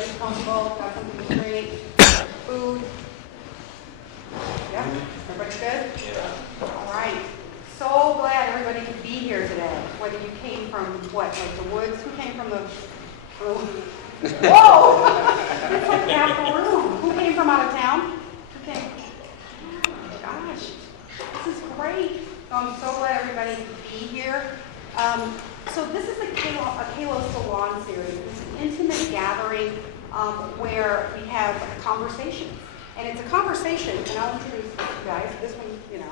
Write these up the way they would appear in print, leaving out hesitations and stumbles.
Everybody's comfortable, got something to drink, food. Yeah, everybody's good? Yeah. All right. So glad everybody could be here today. Whether you came from what, like the woods? Who came from the whoa! It's like half the room. Who came from out of town? Who came? Oh, gosh, this is great. I'm so glad everybody could be here. So this is a Calo Salon series. It's an intimate gathering where we have conversations. And it's a conversation, and I'll introduce you guys. This one, you know,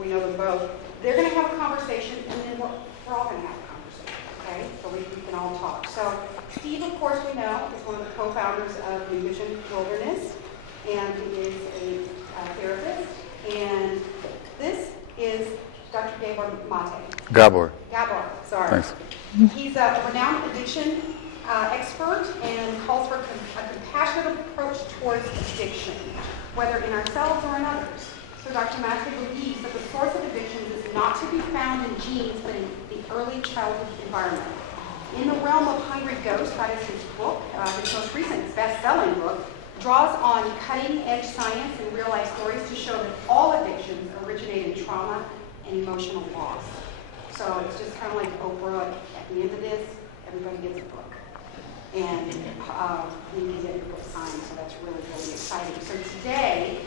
we know them both. They're going to have a conversation, and then we're all going to have a conversation, okay? So we can all talk. So Steve, of course, we know, is one of the co-founders of New Vision Wilderness, and he is a therapist. And this is Dr. Gabor Mate. Gabor, sorry. thanks. He's a renowned addiction expert and calls for a compassionate approach towards addiction, whether in ourselves or in others. So Dr. Mate believes that the source of addictions is not to be found in genes, but in the early childhood environment. In the realm of Hungry Ghost, that is his book, his most recent best-selling book, draws on cutting-edge science and real-life stories to show that all addictions originate in trauma and emotional loss. So it's just kind of like Oprah. At the end of this, everybody gets a book. And you can get your book signed, so that's really, really exciting. So today,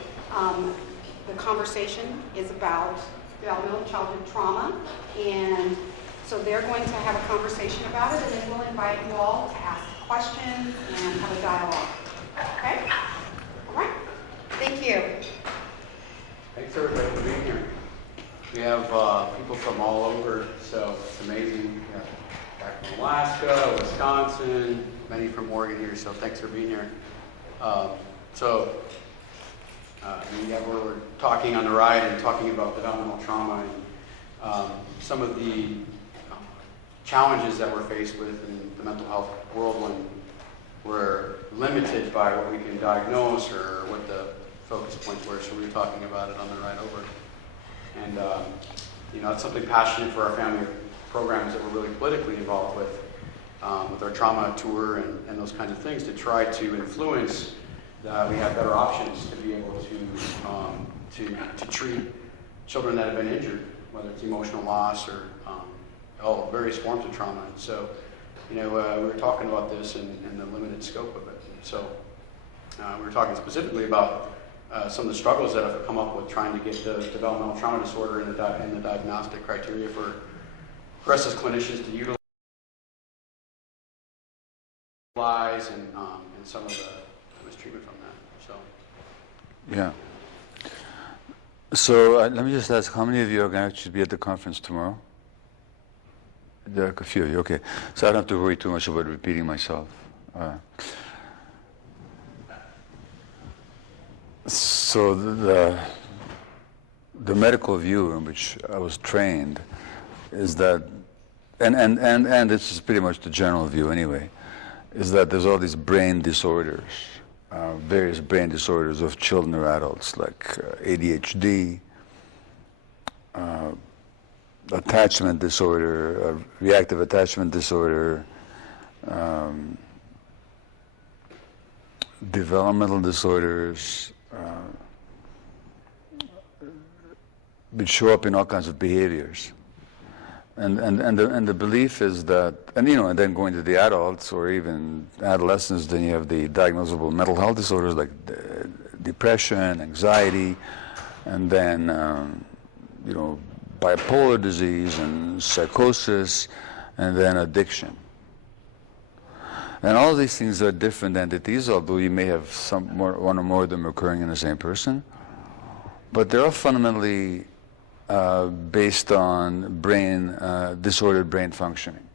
the conversation is about developmental childhood trauma, and so they're going to have a conversation about it, and then we'll invite you all to ask questions and have a dialogue. Okay? All right? Thank you. Thanks everybody for being here. We have people from all over, so it's amazing. We have back from Alaska, Wisconsin, many from Oregon here, so thanks for being here. We're talking on the ride and talking about developmental trauma and some of the challenges that we're faced with in the mental health world when we're limited by what we can diagnose or what the focus points were. So we were talking about it on the ride over. And it's something passionate for our family programs that we're really politically involved with our trauma tour and those kinds of things to try to influence that we have better options to be able to treat children that have been injured, whether it's emotional loss or all various forms of trauma. And so, we were talking about this and the limited scope of it. So we were talking specifically about some of the struggles that have come up with trying to get the developmental trauma disorder in the diagnostic criteria for us as clinicians to utilize and some of the mistreatment from that. So. Yeah. So let me just ask, how many of you are going to actually be at the conference tomorrow? There are a few of you, okay. So I don't have to worry too much about repeating myself. So the medical view in which I was trained is that, and this is pretty much the general view anyway, is that there's all these brain disorders, various brain disorders of children or adults, like ADHD, attachment disorder, reactive attachment disorder, developmental disorders, which show up in all kinds of behaviors. And the belief is that, and then going to the adults or even adolescents, then you have the diagnosable mental health disorders like depression, anxiety, and then bipolar disease and psychosis, and then addiction. And all these things are different entities, although you may have one or more of them occurring in the same person, but they're all fundamentally based on disordered brain functioning,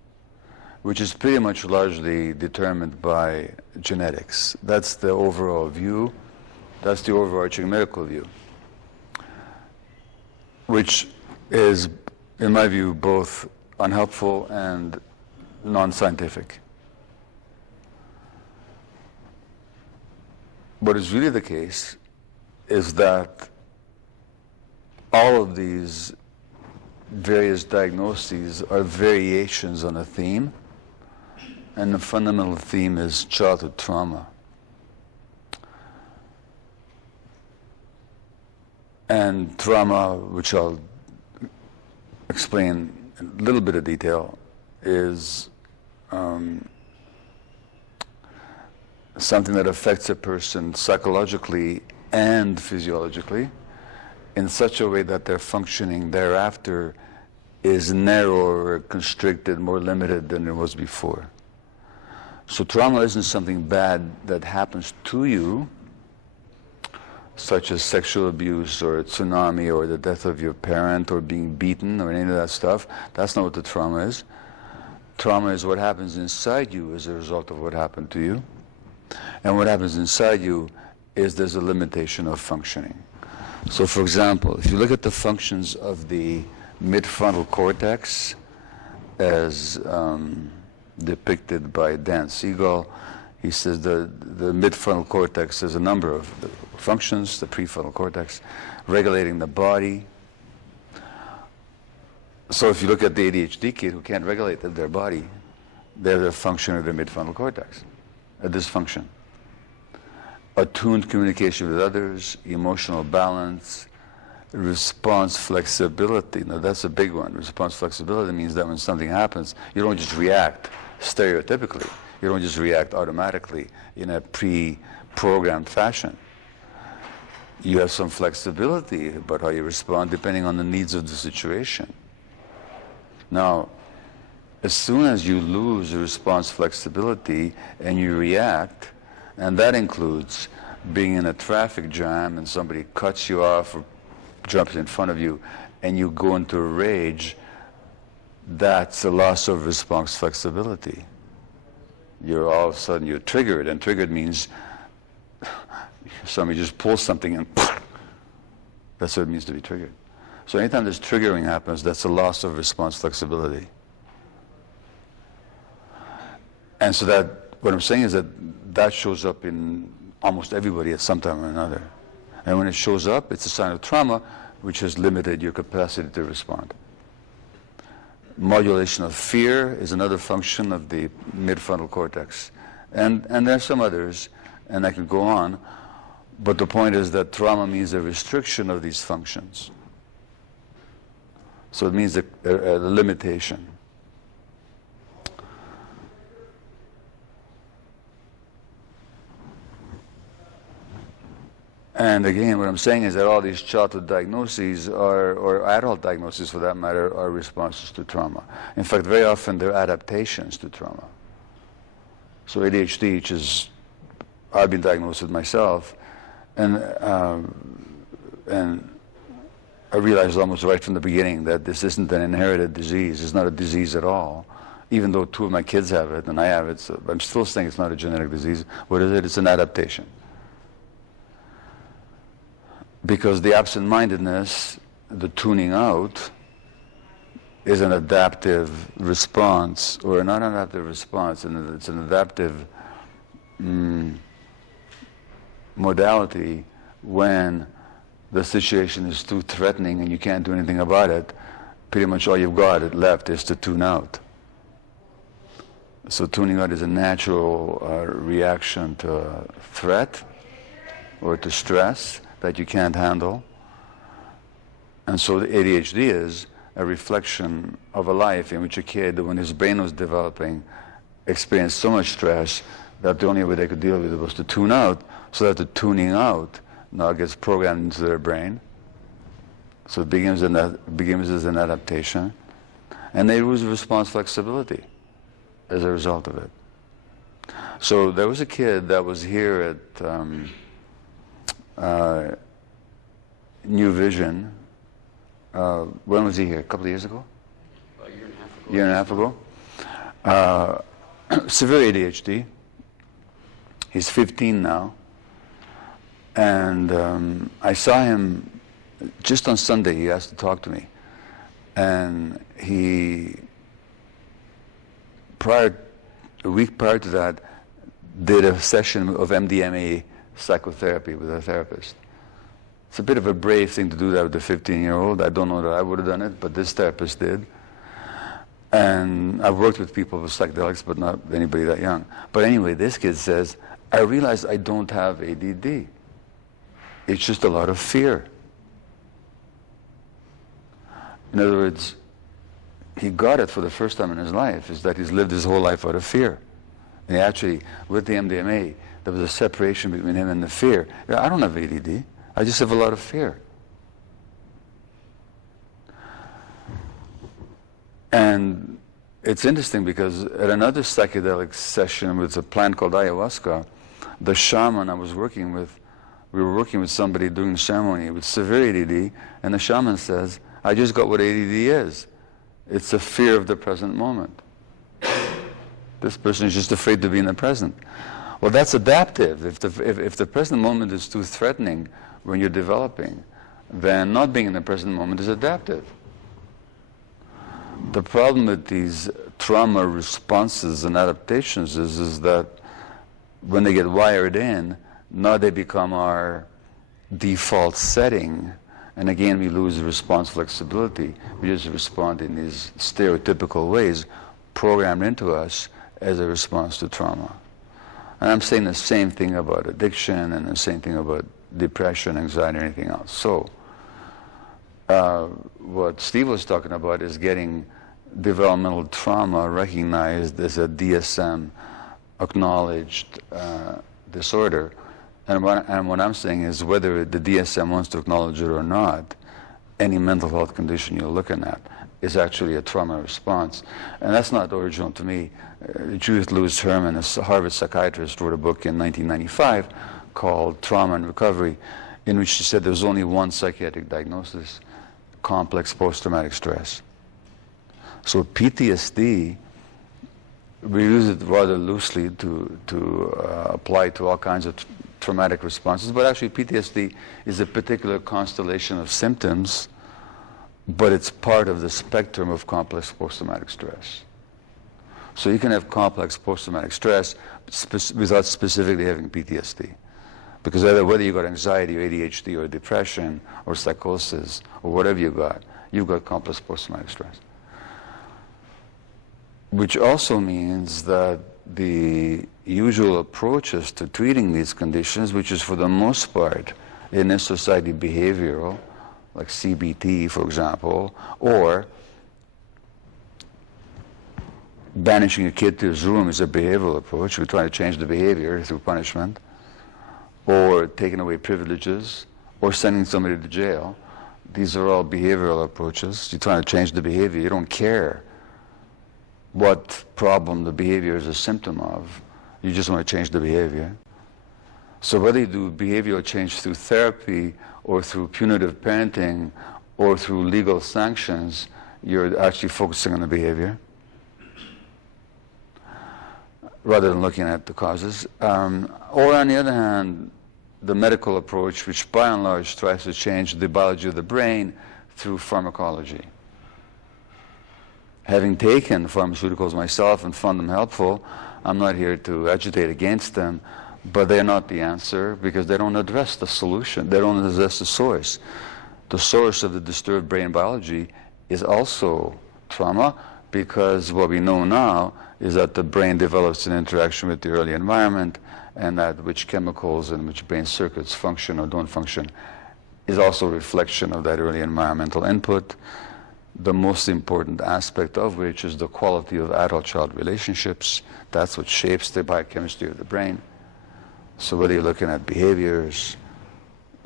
which is pretty much largely determined by genetics. That's the overall view. That's the overarching medical view, which is, in my view, both unhelpful and non-scientific. What is really the case is that all of these various diagnoses are variations on a theme, and the fundamental theme is childhood trauma. And trauma, which I'll explain in a little bit of detail, is something that affects a person psychologically and physiologically in such a way that their functioning thereafter is narrower, constricted, more limited than it was before. So trauma isn't something bad that happens to you, such as sexual abuse or a tsunami or the death of your parent or being beaten or any of that stuff. That's not what the trauma is. Trauma is what happens inside you as a result of what happened to you. And what happens inside you is there's a limitation of functioning. So for example, if you look at the functions of the mid-frontal cortex as depicted by Dan Siegel, he says the mid-frontal cortex has a number of functions, the prefrontal cortex, regulating the body. So if you look at the ADHD kid who can't regulate their body, they're the function of their mid-frontal cortex, a dysfunction. Attuned communication with others, emotional balance, response flexibility. Now that's a big one. Response flexibility means that when something happens, you don't just react stereotypically. You don't just react automatically in a pre-programmed fashion. You have some flexibility about how you respond depending on the needs of the situation. Now, as soon as you lose the response flexibility and you react, and that includes being in a traffic jam and somebody cuts you off or jumps in front of you and you go into a rage, that's a loss of response flexibility. You're all of a sudden you're triggered, and triggered means somebody just pulls something and that's what it means to be triggered. So anytime this triggering happens, that's a loss of response flexibility. And so that, what I'm saying is that shows up in almost everybody at some time or another. And when it shows up, it's a sign of trauma, which has limited your capacity to respond. Modulation of fear is another function of the mid-frontal cortex. And there's some others, and I can go on, but the point is that trauma means a restriction of these functions. So it means a limitation. And again, what I'm saying is that all these childhood diagnoses or adult diagnoses for that matter, are responses to trauma. In fact, very often they're adaptations to trauma. So ADHD, which is, I've been diagnosed with myself, and I realized almost right from the beginning that this isn't an inherited disease. It's not a disease at all. Even though two of my kids have it and I have it, so I'm still saying it's not a genetic disease. What is it? It's an adaptation. Because the absent-mindedness, the tuning out, is an adaptive response, or not an adaptive response, and it's an adaptive modality when the situation is too threatening and you can't do anything about it. Pretty much all you've got left is to tune out. So tuning out is a natural reaction to a threat or to stress that you can't handle. And so the ADHD is a reflection of a life in which a kid, when his brain was developing, experienced so much stress that the only way they could deal with it was to tune out, so that the tuning out now gets programmed into their brain. So it begins as an adaptation. And they lose response flexibility as a result of it. So there was a kid that was here at New Vision. When was he here? A couple of years ago? About a year and a half ago. Year and a half ago. Severe ADHD. He's 15 now. And I saw him just on Sunday. He asked to talk to me. And he, a week prior to that, did a session of MDMA psychotherapy with a therapist. It's a bit of a brave thing to do that with a 15-year-old. I don't know that I would have done it, but this therapist did. And I've worked with people with psychedelics, but not anybody that young. But anyway, this kid says, I realized I don't have ADD. It's just a lot of fear. In other words, he got it for the first time in his life, is that he's lived his whole life out of fear. And he actually, with the MDMA, there was a separation between him and the fear. I don't have ADD. I just have a lot of fear. And it's interesting because at another psychedelic session with a plant called Ayahuasca, the shaman I was working with, we were working with somebody doing ceremony with severe ADD, and the shaman says, I just got what ADD is. It's a fear of the present moment. This person is just afraid to be in the present. Well, that's adaptive. If the present moment is too threatening when you're developing, then not being in the present moment is adaptive. The problem with these trauma responses and adaptations is that when they get wired in, now they become our default setting. And again, we lose response flexibility. We just respond in these stereotypical ways programmed into us as a response to trauma. And I'm saying the same thing about addiction and the same thing about depression, anxiety, and anything else. So what Steve was talking about is getting developmental trauma recognized as a DSM acknowledged disorder. And what I'm saying is whether the DSM wants to acknowledge it or not, any mental health condition you're looking at is actually a trauma response. And that's not original to me. Judith Lewis Herman, a Harvard psychiatrist, wrote a book in 1995 called Trauma and Recovery, in which she said there's only one psychiatric diagnosis: complex post-traumatic stress. So PTSD, we use it rather loosely to apply to all kinds of traumatic responses, but actually PTSD is a particular constellation of symptoms, but it's part of the spectrum of complex post-traumatic stress. So you can have complex post-traumatic stress without specifically having PTSD. Because whether you've got anxiety or ADHD or depression or psychosis or whatever you've got complex post-traumatic stress. Which also means that the usual approaches to treating these conditions, which is for the most part in this society behavioral, like CBT, for example, or banishing a kid to his room is a behavioral approach. We're trying to change the behavior through punishment, or taking away privileges, or sending somebody to jail. These are all behavioral approaches. You're trying to change the behavior. You don't care what problem the behavior is a symptom of. You just want to change the behavior. So whether you do behavioral change through therapy or through punitive parenting or through legal sanctions, you're actually focusing on the behavior rather than looking at the causes. Or on the other hand, the medical approach, which by and large tries to change the biology of the brain through pharmacology. Having taken pharmaceuticals myself and found them helpful, I'm not here to agitate against them, but they're not the answer because they don't address the solution. They don't address the source. The source of the disturbed brain biology is also trauma, because what we know now is that the brain develops an interaction with the early environment, and that which chemicals and which brain circuits function or don't function is also a reflection of that early environmental input, the most important aspect of which is the quality of adult-child relationships. That's what shapes the biochemistry of the brain. So whether you're looking at behaviors,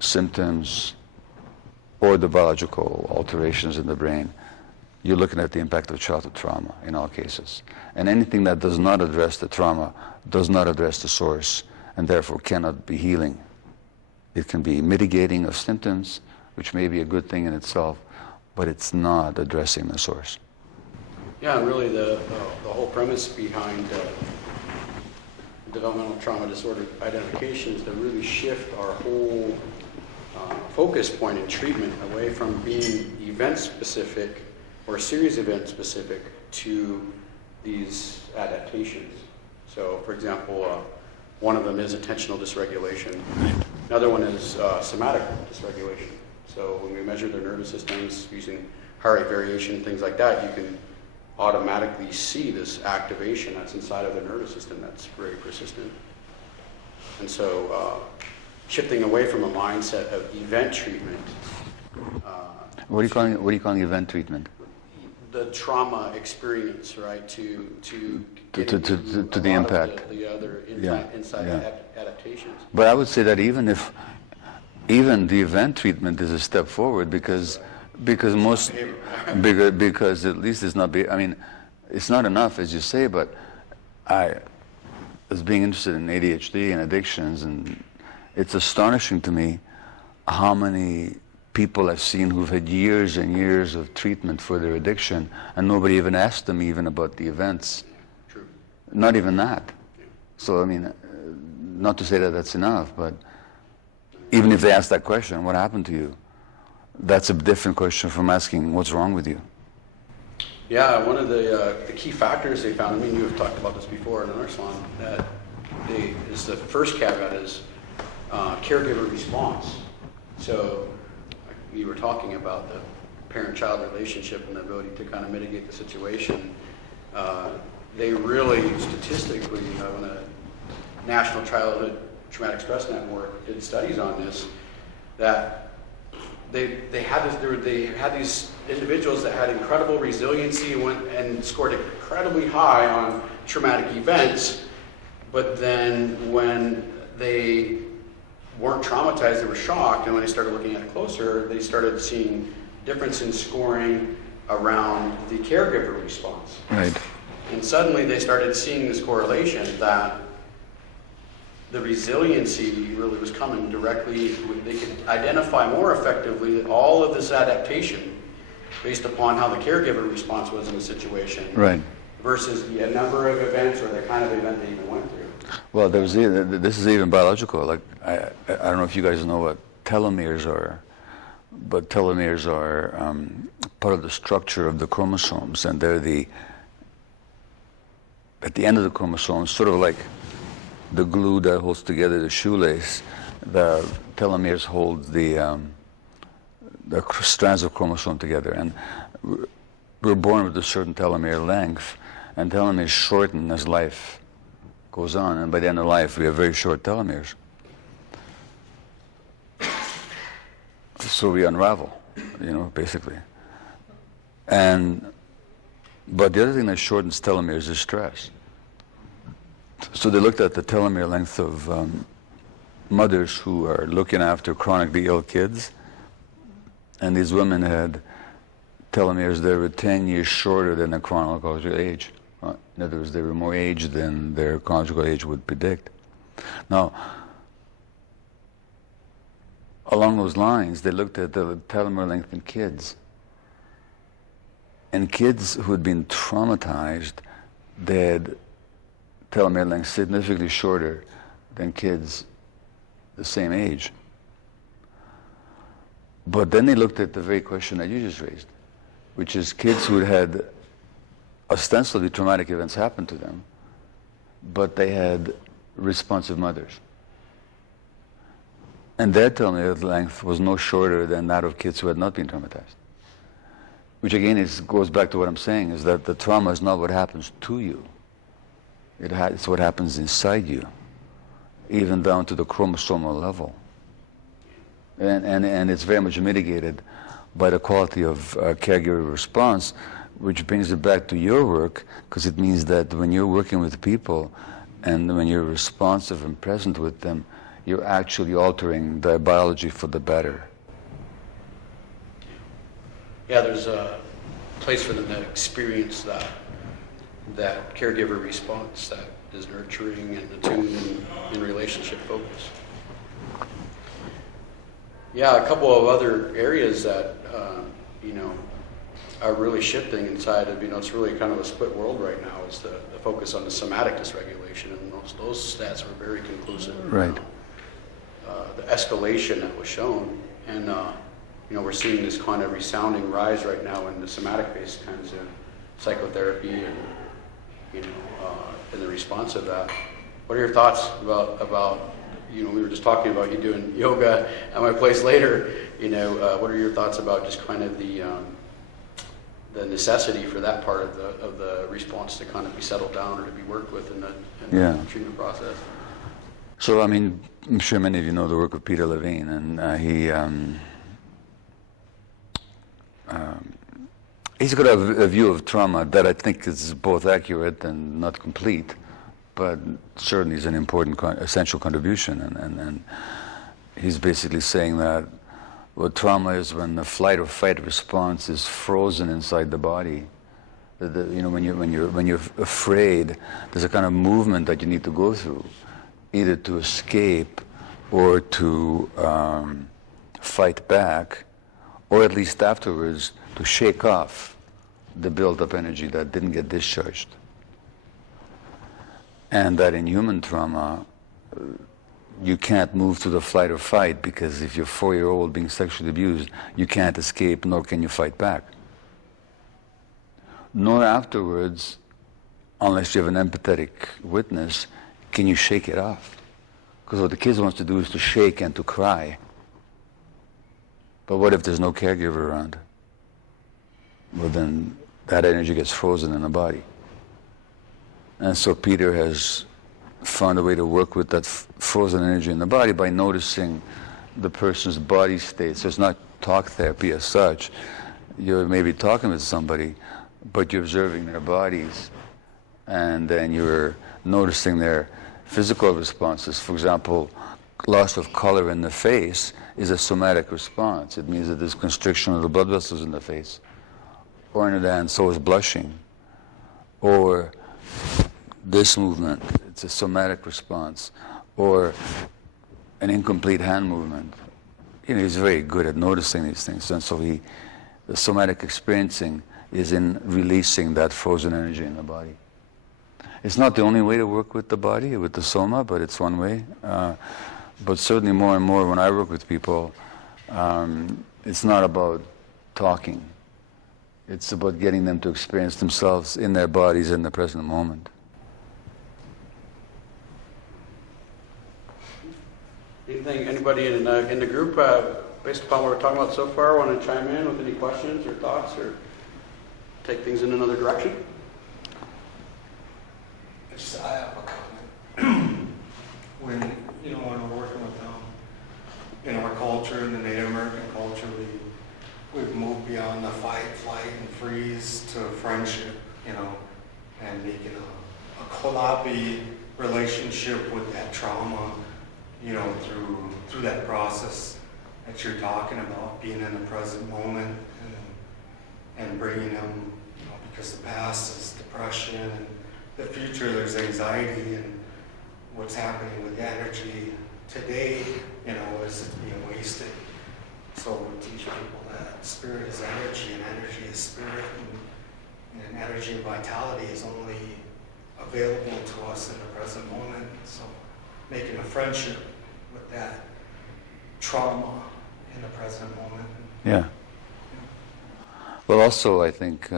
symptoms, or the biological alterations in the brain, you're looking at the impact of childhood trauma in all cases. And anything that does not address the trauma does not address the source, and therefore cannot be healing. It can be mitigating of symptoms, which may be a good thing in itself, but it's not addressing the source. Yeah, and really the whole premise behind developmental trauma disorder identification is to really shift our whole focus point in treatment away from being event-specific or series event-specific to these adaptations. So, for example, one of them is attentional dysregulation. Another one is somatic dysregulation. So when we measure their nervous systems using heart rate variation, things like that, you can automatically see this activation that's inside of the nervous system that's very persistent. And so shifting away from a mindset of event treatment. What are you calling event treatment? The trauma experience, right? To the impact. The other inside adaptations. But I would say that even the event treatment is a step forward because at least it's not. I mean, it's not enough, as you say. But I, as being interested in ADHD and addictions, and it's astonishing to me how many people I've seen who've had years and years of treatment for their addiction, and nobody even asked them even about the events. True. Not even that. Yeah. So I mean, not to say that that's enough, but even if they ask that question, what happened to you? That's a different question from asking what's wrong with you. Yeah, one of the key factors they found, I mean, you have talked about this before in another salon, that is the first caveat is caregiver response. So like you were talking about the parent-child relationship and the ability to kind of mitigate the situation. They really, statistically, when the National Childhood Traumatic Stress Network did studies on this, that they had these individuals that had incredible resiliency and scored incredibly high on traumatic events, but then when they weren't traumatized, they were shocked, and when they started looking at it closer, they started seeing difference in scoring around the caregiver response. Right. And suddenly they started seeing this correlation that the resiliency really was coming directly. They could identify more effectively all of this adaptation based upon how the caregiver response was in the situation, Right. versus the number of events or the kind of event they even went through. Well, this is even biological. Like I don't know if you guys know what telomeres are, but telomeres are part of the structure of the chromosomes, and they're at the end of the chromosomes, sort of like the glue that holds together the shoelace. The telomeres hold the strands of chromosome together, and we're born with a certain telomere length, and telomeres shorten as life goes on, and by the end of life we have very short telomeres. So we unravel, basically. But the other thing that shortens telomeres is stress. So they looked at the telomere length of mothers who are looking after chronically ill kids, and these women had telomeres that were 10 years shorter than their chronological age. In other words, they were more aged than their chronological age would predict. Now, along those lines, they looked at the telomere length in kids. And kids who had been traumatized, they had telomere length significantly shorter than kids the same age. But then they looked at the very question that you just raised, which is kids who had ostensibly traumatic events happen to them, but they had responsive mothers. And their telomere length was no shorter than that of kids who had not been traumatized. Which again goes back to what I'm saying, is that the trauma is not what happens to you. It's what happens inside you, even down to the chromosomal level. And it's very much mitigated by the quality of caregiver response, which brings it back to your work, because it means that when you're working with people and when you're responsive and present with them, you're actually altering their biology for the better. Yeah, there's a place for them to experience that caregiver response that is nurturing and attuned and relationship focused. Yeah, a couple of other areas that are really shifting inside of, it's really kind of a split world right now, is the focus on the somatic dysregulation, and those stats were very conclusive. Right. The escalation that was shown, and we're seeing this kind of resounding rise right now in the somatic-based kinds of psychotherapy and in the response of that. What are your thoughts about we were just talking about you doing yoga at my place later. What are your thoughts about just kind of the necessity for that part of the response to kind of be settled down or to be worked with in the treatment process. So, I mean, I'm sure many of you know the work of Peter Levine, and he's got a view of trauma that I think is both accurate and not complete, but certainly is an important, essential contribution. And he's basically saying that what trauma is when the flight or fight response is frozen inside the body. When you're afraid, there's a kind of movement that you need to go through, either to escape or to fight back, or at least afterwards to shake off the built-up energy that didn't get discharged. And that in human trauma, you can't move to the flight or fight, because if you're a 4-year-old being sexually abused, you can't escape, nor can you fight back. Nor afterwards, unless you have an empathetic witness, can you shake it off. Because what the kids wants to do is to shake and to cry. But what if there's no caregiver around? Well, then that energy gets frozen in the body. And so Peter has found a way to work with that frozen energy in the body by noticing the person's body state. So it's not talk therapy as such. You're maybe talking with somebody, but you're observing their bodies, and then you're noticing their physical responses. For example, loss of color in the face is a somatic response. It means that there's constriction of the blood vessels in the face. Or in the hand, so is blushing. Or this movement, it's a somatic response. Or an incomplete hand movement. He's very good at noticing these things. And so the somatic experiencing is in releasing that frozen energy in the body. It's not the only way to work with the body, with the soma, but it's one way. But certainly more and more when I work with people, it's not about talking. It's about getting them to experience themselves in their bodies in the present moment. Anybody in the group, based upon what we're talking about so far, want to chime in with any questions or thoughts or take things in another direction? I have a comment. when we're working with them, in our culture, in the Native American culture, we've moved beyond the fight, flight, and freeze to friendship, and making a collaborative relationship with that trauma, through that process that you're talking about, being in the present moment and bringing them, because the past is depression and the future there's anxiety, and what's happening with the energy today, is it's being wasted. So we teach people that spirit is energy and energy is spirit, and energy and vitality is only available to us in the present moment. So making a friendship with that trauma in the present moment. Yeah. Well, also I think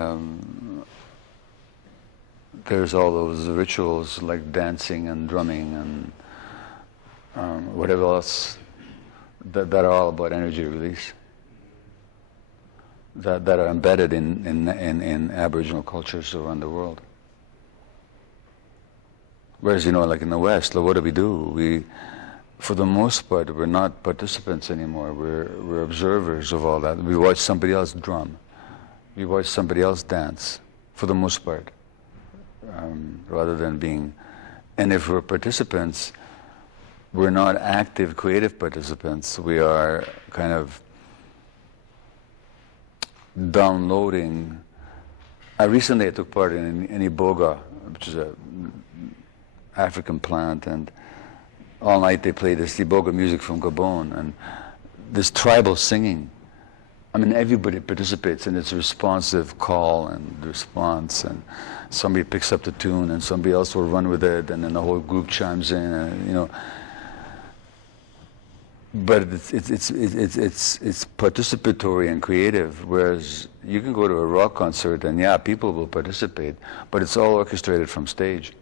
there's all those rituals like dancing and drumming and whatever else that are all about energy release, that are embedded in Aboriginal cultures around the world. Whereas, like in the West, what do? We, for the most part, we're not participants anymore. We're observers of all that. We watch somebody else drum. We watch somebody else dance, for the most part, rather than being. And if we're participants, we're not active, creative participants. We are kind of downloading. Recently I took part in Iboga, which is a African plant, and all night they play this Iboga music from Gabon, and this tribal singing. I mean, everybody participates in its responsive call and response, and somebody picks up the tune, and somebody else will run with it, and then the whole group chimes in, and, But it's participatory and creative, whereas you can go to a rock concert and people will participate, but it's all orchestrated from stage.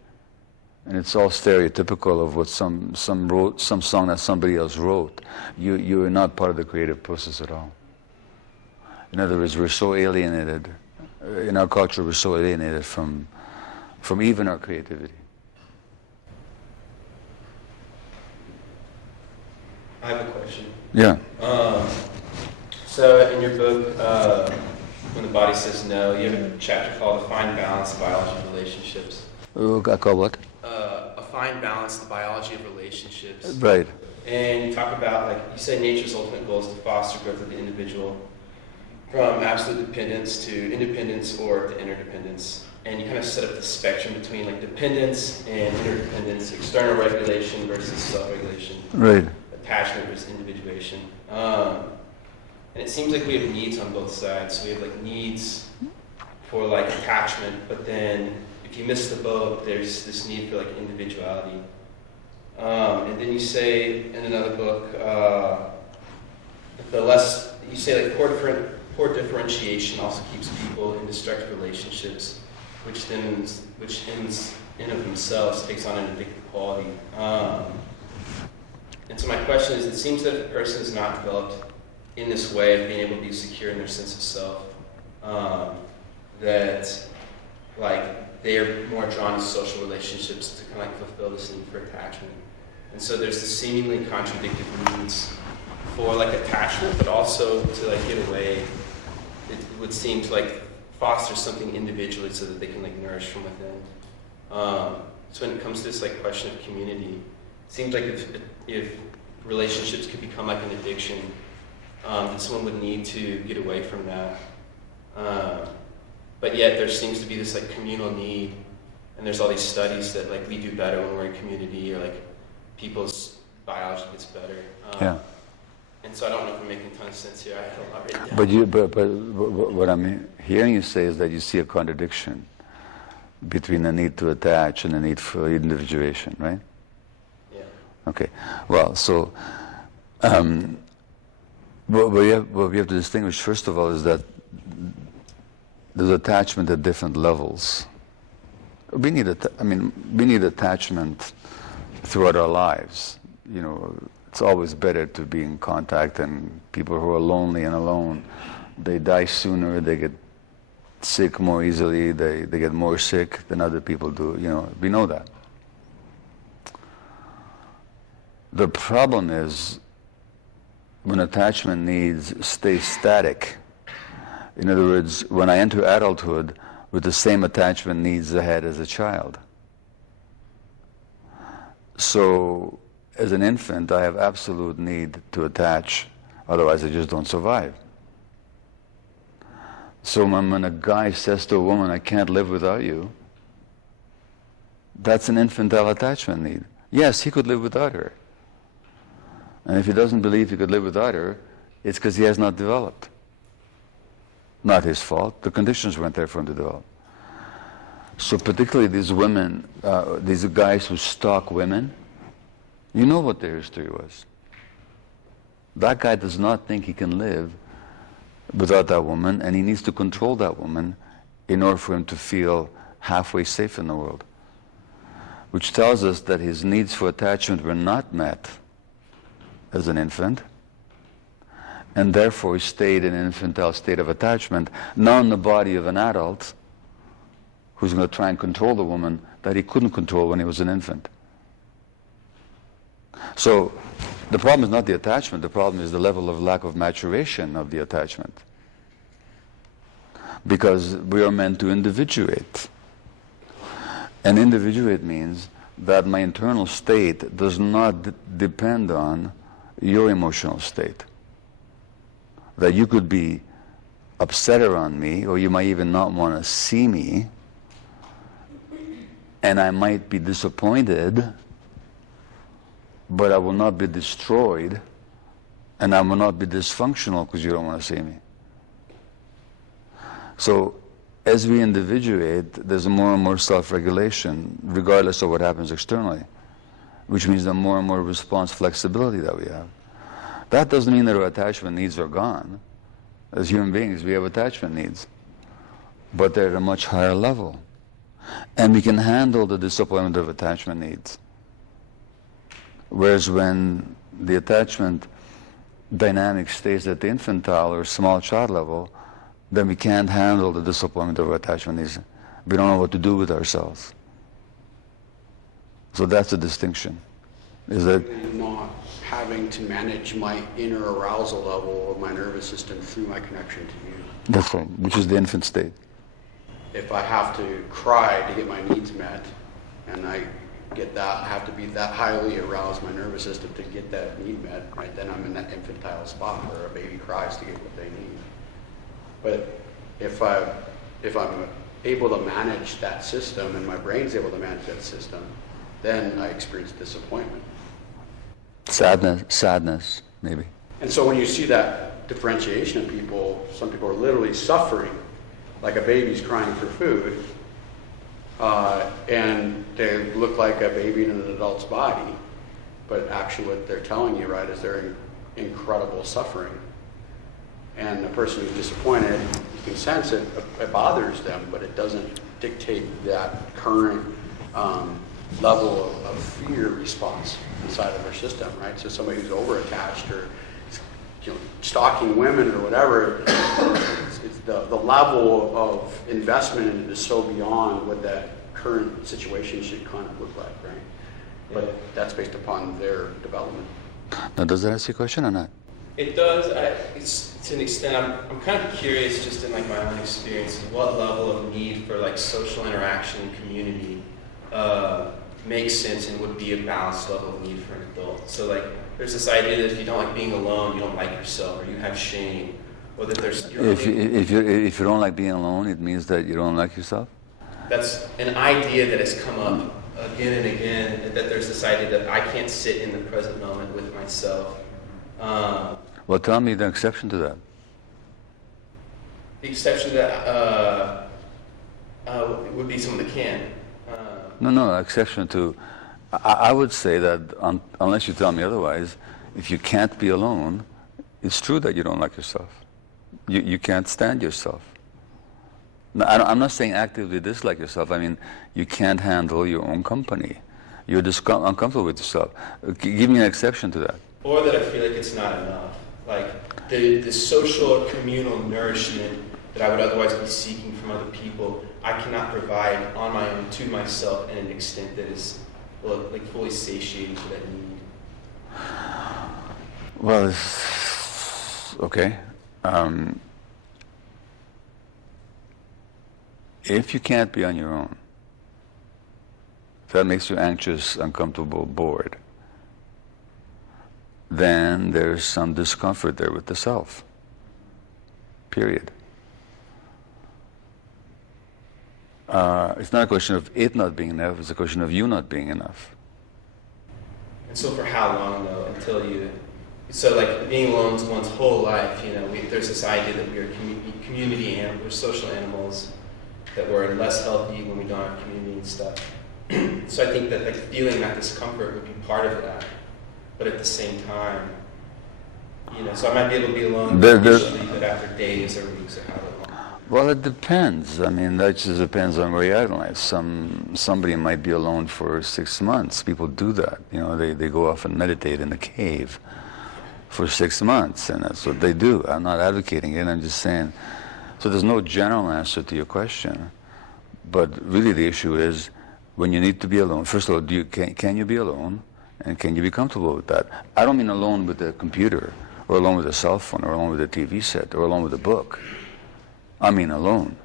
And it's all stereotypical of what some song that somebody else wrote. You are not part of the creative process at all. In other words, we're so alienated in our culture, we're so alienated from even our creativity. I have a question. Yeah. So in your book, When the Body Says No, you have a chapter called A Fine Balance, Biology of Relationships. I call what? A Fine Balance, the Biology of Relationships. Right. And you talk about, like, you say nature's ultimate goal is to foster growth of the individual from absolute dependence to independence or to interdependence. And you kind of set up the spectrum between, like, dependence and interdependence, external regulation versus self-regulation. Right. Attachment versus individuation. And it seems like we have needs on both sides. So we have, like, needs for, like, attachment, but then if you miss the boat, there's this need for, like, individuality. And then you say in another book, you say, like, poor differentiation also keeps people in destructive relationships, which in of themselves takes on an addictive quality. And so my question is, it seems that if a person is not developed in this way of being able to be secure in their sense of self, that, like, they are more drawn to social relationships to kind of, like, fulfill this need for attachment. And so there's this seemingly contradictory needs for, like, attachment, but also to, like, get away. It would seem to, like, foster something individually so that they can, like, nourish from within. So when it comes to this, like, question of community, it seems like if relationships could become like an addiction, that someone would need to get away from that. But yet there seems to be this, like, communal need, and there's all these studies that, like, we do better when we're in community, or, like, people's biology gets better. Yeah. And so I don't know if I'm making a ton of sense here. I had a lot written down. But what I'm hearing you say is that you see a contradiction between the need to attach and the need for individuation, right? Yeah. Okay. Well, so what we have to distinguish, first of all, is that there's attachment at different levels. We need attachment throughout our lives. You know, it's always better to be in contact, and people who are lonely and alone, they die sooner, they get sick more easily, they get more sick than other people do. You know, we know that. The problem is when attachment needs stay static. In other words, when I enter adulthood with the same attachment needs I had as a child. So, as an infant, I have absolute need to attach, otherwise I just don't survive. So when a guy says to a woman, I can't live without you, that's an infantile attachment need. Yes, he could live without her. And if he doesn't believe he could live without her, it's because he has not developed. Not his fault. The conditions weren't there for him to develop. So particularly these women, these guys who stalk women, you know what their history was. That guy does not think he can live without that woman, and he needs to control that woman in order for him to feel halfway safe in the world. Which tells us that his needs for attachment were not met as an infant, and therefore he stayed in an infantile state of attachment, not in the body of an adult who's going to try and control the woman that he couldn't control when he was an infant. So the problem is not the attachment, the problem is the level of lack of maturation of the attachment. Because we are meant to individuate. And individuate means that my internal state does not depend on your emotional state. That you could be upset around me, or you might even not want to see me, and I might be disappointed, but I will not be destroyed, and I will not be dysfunctional because you don't want to see me. So as we individuate, there's more and more self-regulation, regardless of what happens externally, which means the more and more response flexibility that we have. That doesn't mean that our attachment needs are gone. As human beings, we have attachment needs, but they're at a much higher level. And we can handle the disappointment of attachment needs. Whereas when the attachment dynamic stays at the infantile or small child level, then we can't handle the disappointment of our attachment needs. We don't know what to do with ourselves. So that's the distinction. Is that not having to manage my inner arousal level of my nervous system through my connection to you. that's right, which is the infant state. If I have to cry to get my needs met, and I get that, have to be that highly aroused my nervous system to get that need met, right, then I'm in that infantile spot where a baby cries to get what they need. But if I'm able to manage that system and my brain's able to manage that system, then I experience disappointment. Sadness, maybe. And so when you see that differentiation of people, some people are literally suffering, like a baby's crying for food, and they look like a baby in an adult's body, but actually what they're telling you, right, is they're in incredible suffering. And the person who's disappointed, you can sense it bothers them, but it doesn't dictate that current level of fear response inside of their system, right? So somebody who's over-attached or stalking women or whatever, it's the level of investment in it is so beyond what that current situation should kind of look like, right? But that's based upon their development. Now, does that answer your question or not? It does. It's to an extent. I'm kind of curious, just in like my own experience, what level of need for like social interaction and community makes sense and would be a balanced level of need for an adult. So like, there's this idea that if you don't like being alone, you don't like yourself, or you have shame, or that there's. If you don't like being alone, it means that you don't like yourself. That's an idea that has come up again and again. That there's this idea that I can't sit in the present moment with myself. Well, tell me the exception to that. The exception to that would be someone that can. No, exception to, I would say that unless you tell me otherwise, if you can't be alone, it's true that you don't like yourself. You can't stand yourself. Now, I'm not saying actively dislike yourself. I mean, you can't handle your own company. You're uncomfortable with yourself. Give me an exception to that. Or that I feel like it's not enough. Like the social communal nourishment that I would otherwise be seeking from other people, I cannot provide on my own to myself in an extent that is, well, like fully satiating to that need. Well, okay. If you can't be on your own, if that makes you anxious, uncomfortable, bored, then there's some discomfort there with the self. Period. It's not a question of it not being enough, it's a question of you not being enough. And so for how long, though, until you... So, like, being alone to one's whole life, there's this idea that we are community animals, we're social animals, that we're less healthy when we don't have community and stuff. So I think that, like, feeling that discomfort would be part of that. But at the same time, so I might be able to be alone initially, but after days or weeks or however long. Well, it depends. I mean, that just depends on where you're at in life. Somebody might be alone for 6 months. People do that. They go off and meditate in a cave for 6 months, and that's what they do. I'm not advocating it. I'm just saying. So there's no general answer to your question. But really the issue is when you need to be alone. First of all, can you be alone? And can you be comfortable with that? I don't mean alone with the computer, or alone with a cell phone, or alone with a TV set, or alone with a book. I mean alone.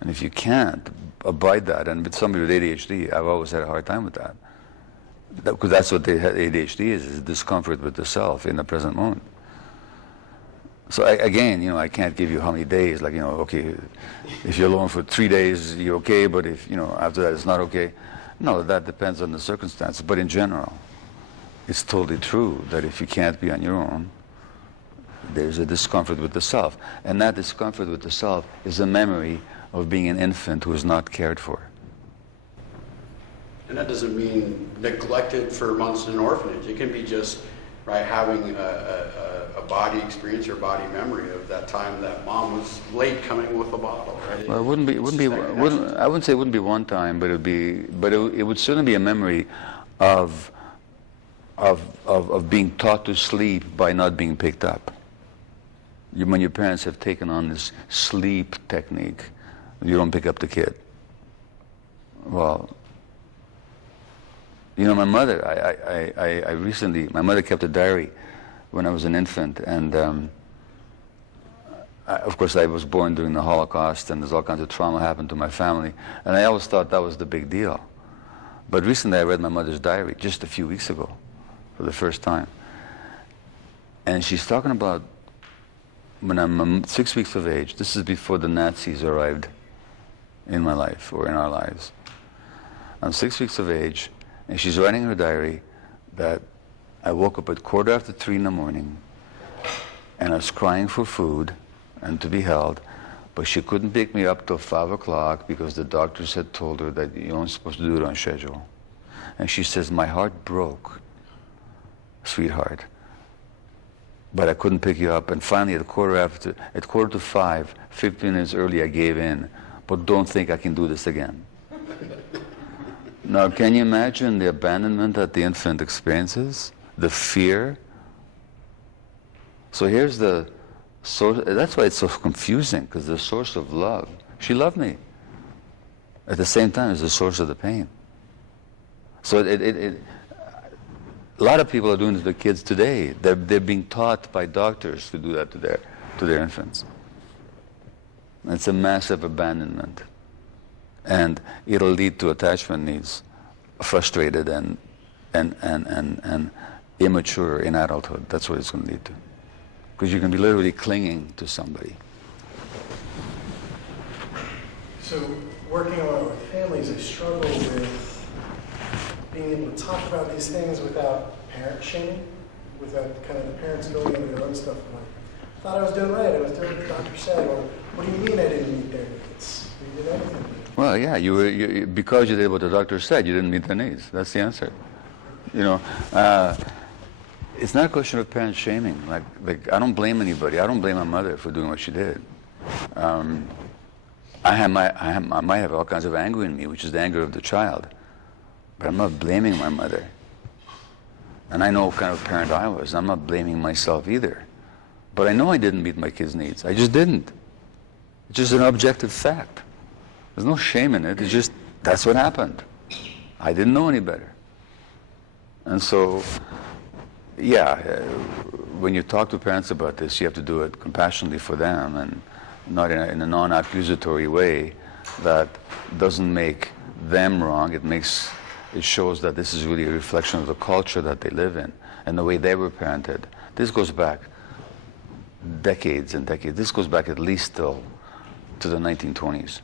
And if you can't abide that, and with somebody with ADHD, I've always had a hard time with that. Because that's what ADHD is discomfort with the self in the present moment. So again, I can't give you how many days, like, okay, if you're alone for 3 days, you're okay, but if, after that it's not okay. No, that depends on the circumstances. But in general, it's totally true that if you can't be on your own, there's a discomfort with the self. And that discomfort with the self is a memory of being an infant who is not cared for. And that doesn't mean neglected for months in an orphanage. It can be just, right, having a body experience or body memory of that time that mom was late coming with a bottle, right? Well, I wouldn't say it wouldn't be one time, but it would certainly be a memory of being taught to sleep by not being picked up. when your parents have taken on this sleep technique, you don't pick up the kid. Well, you know, my mother, I recently, my mother kept a diary when I was an infant, and of course I was born during the Holocaust, and there's all kinds of trauma happened to my family, and I always thought that was the big deal. But recently I read my mother's diary, just a few weeks ago, for the first time. And she's talking about when I'm 6 weeks of age. This is before the Nazis arrived in my life, or in our lives. I'm 6 weeks of age, and she's writing in her diary that I woke up at 3:15 in the morning, and I was crying for food and to be held, but she couldn't pick me up till 5 o'clock because the doctors had told her that you weren't supposed to do it on schedule. And she says, my heart broke, sweetheart, but I couldn't pick you up. And finally, at 4:45, 15 minutes early, I gave in. But don't think I can do this again. Now, can you imagine the abandonment that the infant experiences? The fear? So here's the source. That's why it's so confusing, because the source of love, she loved me. At the same time, it's the source of the pain. So a lot of people are doing it to their kids today. They're being taught by doctors to do that to their infants. It's a massive abandonment. And it'll lead to attachment needs, frustrated and immature in adulthood. That's what it's going to lead to. Because you can be literally clinging to somebody. So working a lot with families, I struggle with being able to talk about these things without parent shaming, without kind of the parents going into their own stuff. I'm like, I thought I was doing right, I was doing what the doctor said, or what do you mean I didn't meet their needs? You did everything. Well, yeah, you because you did what the doctor said, you didn't meet their needs. That's the answer. You know, it's not a question of parent shaming. Like I don't blame anybody. I don't blame my mother for doing what she did. I might have all kinds of anger in me, which is the anger of the child. But I'm not blaming my mother. And I know what kind of parent I was. I'm not blaming myself either. But I know I didn't meet my kids' needs. I just didn't. It's just an objective fact. There's no shame in it. It's just, that's what happened. I didn't know any better. And so, yeah, when you talk to parents about this, you have to do it compassionately for them and not in a non-accusatory way that doesn't make them wrong. It shows that this is really a reflection of the culture that they live in and the way they were parented. This goes back decades and decades. This goes back at least to the 1920s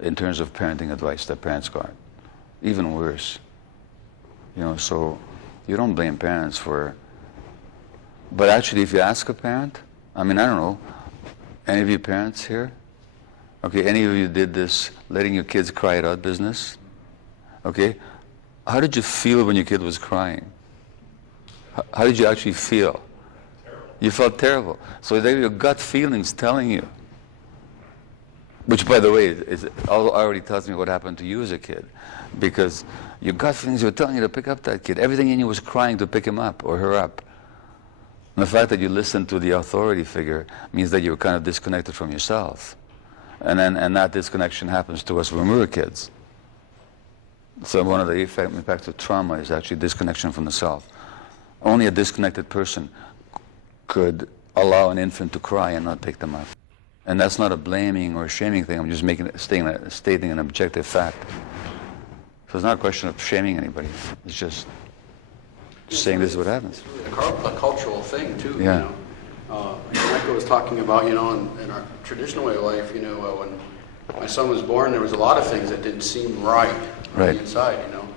in terms of parenting advice that parents got. Even worse. You know, so you don't blame parents for... But actually, if you ask a parent, I mean, I don't know, any of you parents here? Okay, any of you did this letting your kids cry it out business? Okay, how did you feel when your kid was crying? How did you actually feel? Terrible. You felt terrible. So they're your gut feelings telling you. Which, by the way, already tells me what happened to you as a kid. Because your gut feelings were telling you to pick up that kid. Everything in you was crying to pick him up or her up. And the fact that you listened to the authority figure means that you're kind of disconnected from yourself. And that disconnection happens to us when we were kids. So one of the impacts of trauma is actually disconnection from the self. Only a disconnected person could allow an infant to cry and not pick them up. And that's not a blaming or a shaming thing. I'm just stating an objective fact. So it's not a question of shaming anybody. It's just saying this is what happens. It's really a cultural thing too. Yeah. You know, Michael was talking about, you know, in our traditional way of life, you know, when my son was born, there was a lot of things that didn't seem right on the inside. You know,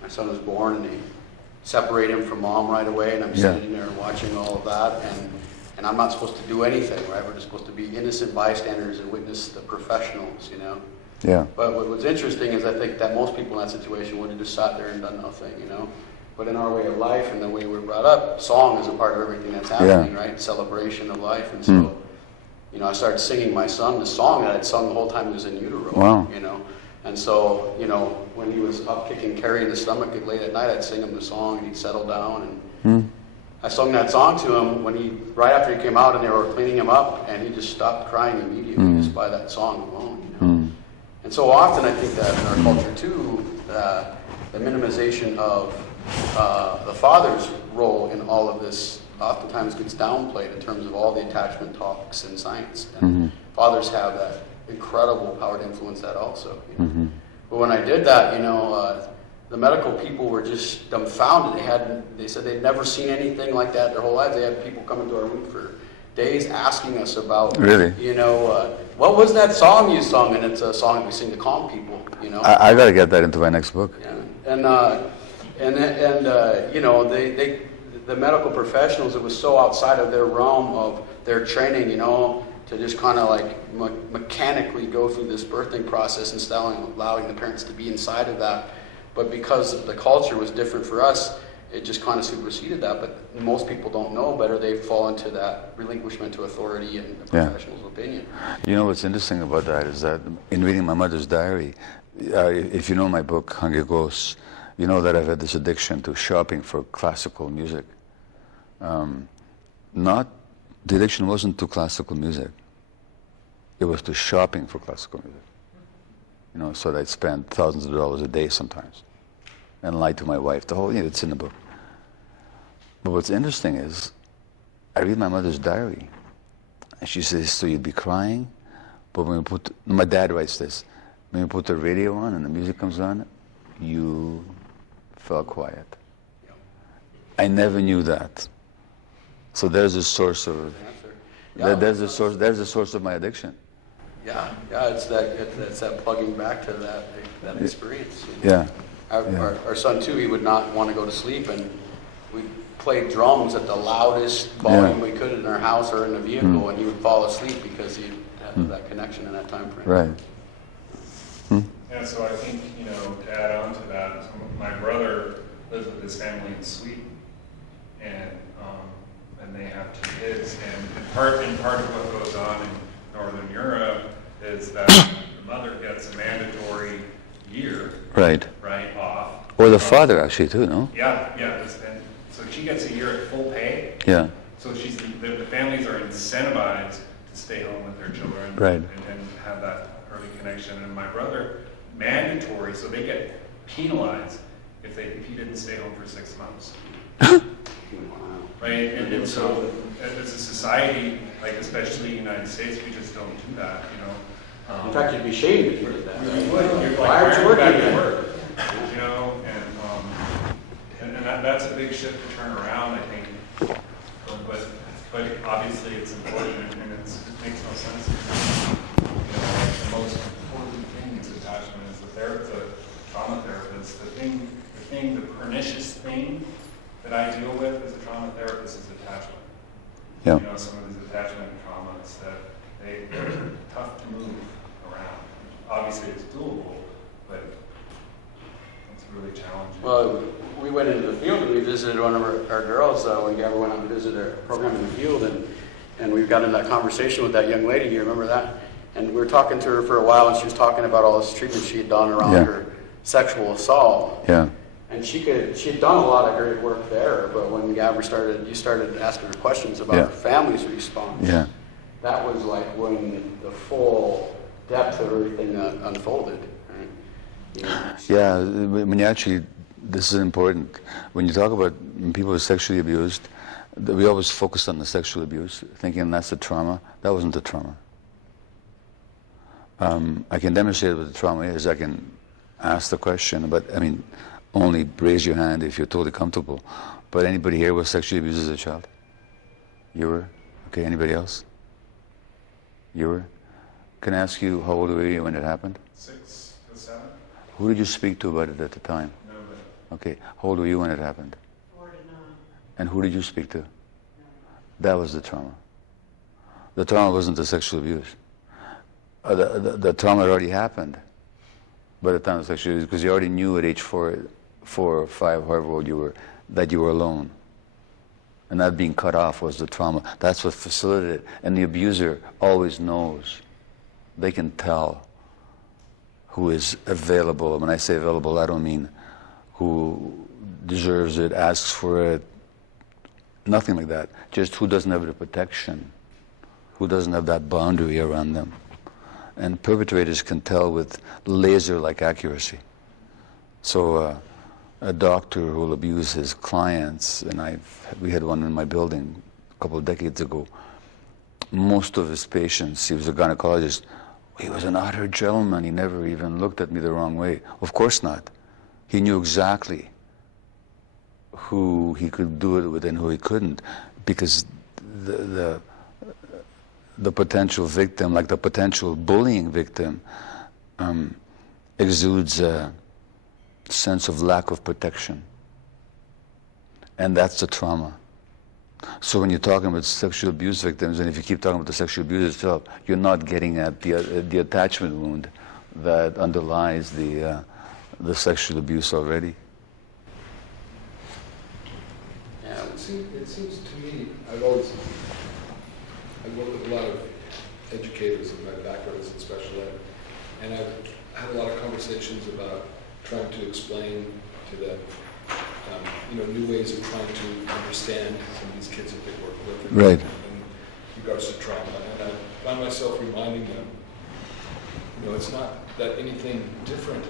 my son was born and they separate him from mom right away, and I'm sitting there watching all of that, and I'm not supposed to do anything, right? We're just supposed to be innocent bystanders and witness the professionals, you know? Yeah. But what's interesting is I think that most people in that situation would have just sat there and done nothing, you know? But in our way of life and the way we're brought up, song is a part of everything that's happening, right? Celebration of life. And so, you know, I started singing my son the song that I'd sung the whole time he was in utero, you know? And so, you know, when he was up kicking Carrie in the stomach late at night, I'd sing him the song and he'd settle down. And I sung that song to him right after he came out, and they were cleaning him up, and he just stopped crying immediately just by that song alone. You know? And so often I think that in our culture too, the minimization of the father's role in all of this oftentimes gets downplayed in terms of all the attachment talks in science. And fathers have that incredible power to influence that also. You know? But when I did that, you know, the medical people were just dumbfounded. They said they'd never seen anything like that their whole lives. They had people come into our room for days asking us about, you know, what was that song you sung? And it's a song that we sing to calm people, you know. I got to get that into my next book. Yeah. And you know, the medical professionals, it was so outside of their realm of their training, you know, to just kind of like mechanically go through this birthing process and allowing the parents to be inside of that. But because the culture was different for us, it just kind of superseded that. But most people don't know better. They fall into that relinquishment to authority and the professional's opinion. You know what's interesting about that is that in reading my mother's diary, if you know my book, Hungry Ghosts, you know that I've had this addiction to shopping for classical music. The addiction wasn't to classical music. It was to shopping for classical music. You know, so that I'd spend thousands of dollars a day sometimes and lie to my wife. The whole, you know, it's in the book. But what's interesting is I read my mother's diary and she says, so you'd be crying, but when we my dad writes this, when we put the radio on and the music comes on, you fell quiet. I never knew that. So there's a source of there's a source of my addiction. Yeah, it's that plugging back to that experience. You know? Our son too, he would not want to go to sleep, and we played drums at the loudest volume we could in our house or in the vehicle, and he would fall asleep because he had that connection in that time frame. Right. Yeah, so I think, you know, to add on to that, my brother lives with his family in Sweden, and they have 2 kids, and part of what goes on in Northern Europe is that the mother gets a mandatory year off. Or the father actually too, no? Yeah, and so she gets a year at full pay. Yeah. So the families are incentivized to stay home with their children and have that early connection. And my brother, mandatory, so they get penalized if he didn't stay home for 6 months. Right, and so as a society, like especially in the United States, we just don't do that, you know. In fact, you'd be ashamed if you did that. You would. You're Why aren't you working back again? to work, you know, and that's a big shift to turn around, I think. But obviously it's important, and it makes no sense. You know, the most important thing is attachment. Is the trauma therapist. The pernicious thing that I deal with as a trauma therapist is attachment. Yeah. You know, some of these attachment traumas that they're tough to move around. Obviously it's doable, but it's really challenging. Well, we went into the field and we visited one of our girls when Gabor went out to visit our program in the field, and we got in that conversation with that young lady. You remember that? And we were talking to her for a while, and she was talking about all this treatment she had done around her sexual assault. Yeah. And she had done a lot of great work there, but when Gabor you started asking her questions about her family's response. Yeah. That was like when the full depth of everything unfolded. Right? You know, Yeah, when you actually, this is important. When you talk about when people are sexually abused, we always focus on the sexual abuse, thinking that's the trauma. That wasn't the trauma. I can demonstrate what the trauma is. I can ask the question, but I mean, only raise your hand if you're totally comfortable. But anybody here was sexually abused as a child? You were? Okay, anybody else? You were? Can I ask you, how old were you when it happened? 6 to 7. Who did you speak to about it at the time? Nobody. Okay, how old were you when it happened? 49. And who did you speak to? That was the trauma. The trauma wasn't the sexual abuse. The trauma had already happened by the time of sexual abuse, because you already knew at age 4 or 5, however old you were, that you were alone. And that being cut off was the trauma. That's what facilitated it. And the abuser always knows. They can tell who is available. When I say available, I don't mean who deserves it, asks for it, Nothing like that. Just who doesn't have the protection, who doesn't have that boundary around them. And perpetrators can tell with laser-like accuracy. So a doctor who will abuse his clients, and we had one in my building a couple of decades ago. Most of his patients, he was a gynecologist, he was an utter gentleman. He never even looked at me the wrong way. Of course not. He knew exactly who he could do it with and who he couldn't, because the potential victim, like the potential bullying victim, exudes a sense of lack of protection. And that's the trauma. So when you're talking about sexual abuse victims, and if you keep talking about the sexual abuse itself, you're not getting at the attachment wound that underlies the sexual abuse already. Yeah, it seems to me, I've worked with a lot of educators in my background is in special ed, and I've had a lot of conversations about trying to explain to them new ways of trying to understand some of these kids that they work with Right. in regards to trauma. And I find myself reminding them, it's not that anything different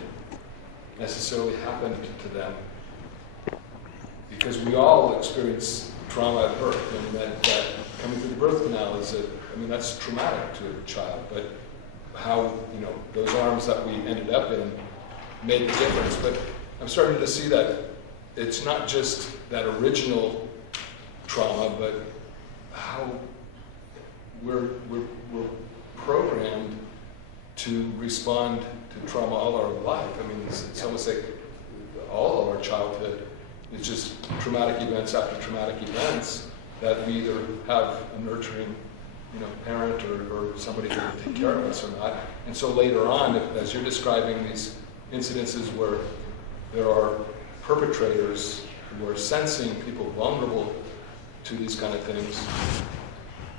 necessarily happened to them, because we all experience trauma at birth, and that coming through the birth canal that's traumatic to a child. But how, those arms that we ended up in made the difference. But I'm starting to see that it's not just that original trauma, but how we're programmed to respond to trauma all our life. It's almost like all of our childhood is just traumatic events after traumatic events that we either have a nurturing, parent or somebody who will take care of us or not. And so later on, as you're describing these incidences where there are perpetrators who are sensing people vulnerable to these kind of things,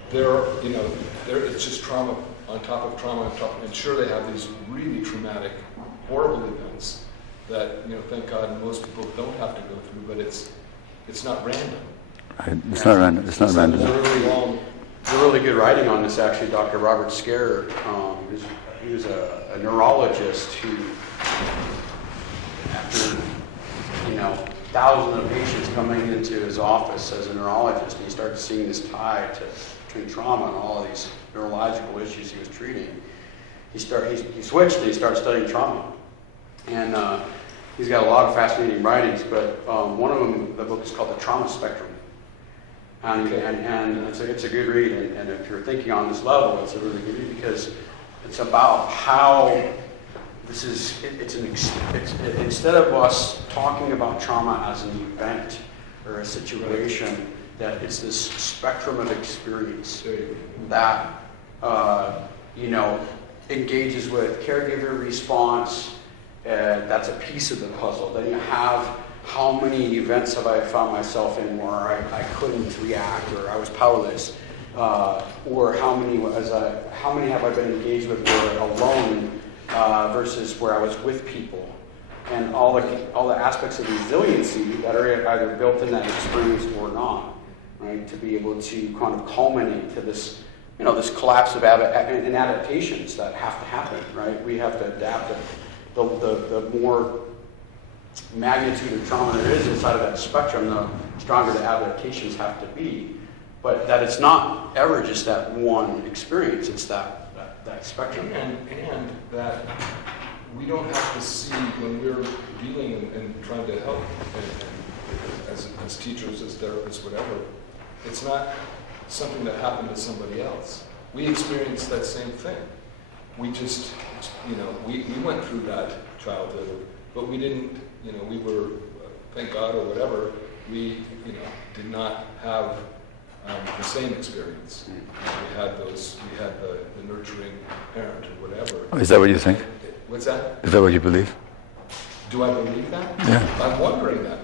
it's just trauma on top of trauma on top. And sure, they have these really traumatic, horrible events that, thank God most people don't have to go through, but it's not random. It's not random. It's not random. There's really good writing on this, actually. Dr. Robert Scarer, he was a neurologist who, after thousands of patients coming into his office as a neurologist, and he started seeing this tie between trauma and all of these neurological issues he was treating. He switched and he started studying trauma, and he's got a lot of fascinating writings. But one of them, the book is called The Trauma Spectrum. And it's a good read, and if you're thinking on this level, it's a really good read, because it's about how this is, instead of us talking about trauma as an event or a situation, that it's this spectrum of experience that, engages with caregiver response. That's a piece of the puzzle. Then you have, how many events have I found myself in where I couldn't react, or I was powerless, or how many have I been engaged with where alone versus where I was with people, and all the aspects of resiliency that are either built in that experience or not, right? To be able to kind of culminate to this, this collapse of adaptations that have to happen, right? We have to adapt. The more magnitude of trauma there is inside of that spectrum, the stronger the adaptations have to be. But that it's not ever just that one experience, it's that spectrum. And that we don't have to see when we're dealing and trying to help as teachers, as therapists, whatever, it's not something that happened to somebody else. We experienced that same thing. We just, we went through that childhood, but we didn't, we were, thank God or whatever, we, did not have the same experience. We had the nurturing parent or whatever. Is that what you think? What's that? Is that what you believe? Do I believe that? Yeah. I'm wondering that.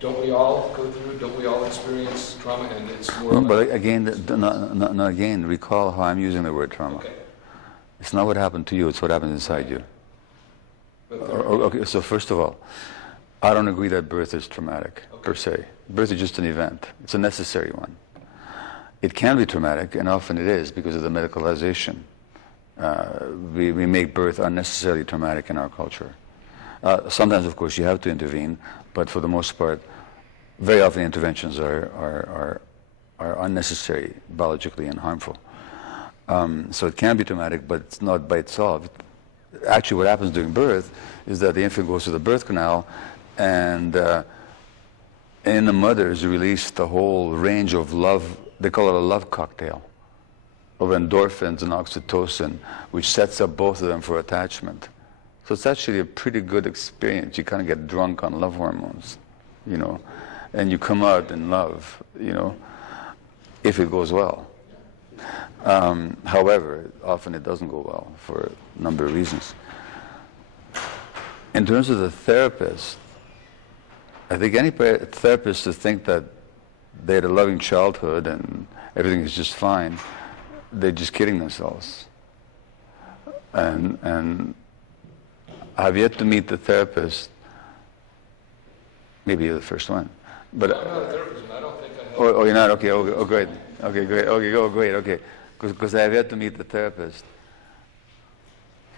Don't we all go through, don't we all experience trauma, and it's more But again, not again, recall how I'm using the word trauma. Okay. It's not what happened to you, it's what happened inside you. Okay, so first of all, I don't agree that birth is traumatic, per se. Birth is just an event. It's a necessary one. It can be traumatic, and often it is because of the medicalization. We make birth unnecessarily traumatic in our culture. Sometimes, of course, you have to intervene, but for the most part, very often interventions are unnecessary biologically and harmful. So it can be traumatic, but it's not by itself. Actually, what happens during birth is that the infant goes to the birth canal, and in the mother is released a whole range of love. They call it a love cocktail of endorphins and oxytocin, which sets up both of them for attachment. So it's actually a pretty good experience. You kind of get drunk on love hormones, you know, and you come out in love, you know, if it goes well. However, often it doesn't go well for a number of reasons. In terms of the therapist, I think any therapist to think that they had a loving childhood and everything is just fine, they're just kidding themselves. And I've yet to meet the therapist. Maybe you're the first one, but I'm not a therapist, and I don't think I have. oh, you're not? Okay. Oh, great. Okay, great. Okay, oh, great. Okay, because I've yet to meet the therapist.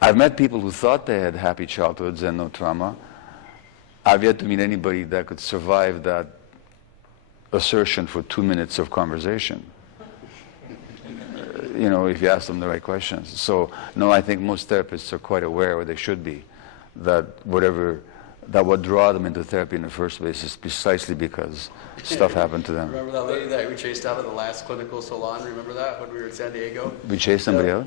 I've met people who thought they had happy childhoods and no trauma. I've yet to meet anybody that could survive that assertion for 2 minutes of conversation. You know, if you ask them the right questions. So, no, I think most therapists are quite aware, or they should be, that what draw them into therapy in the first place is precisely because stuff happened to them. Remember that lady that we chased out of the last clinical salon? Remember that when we were in San Diego? We chased somebody out?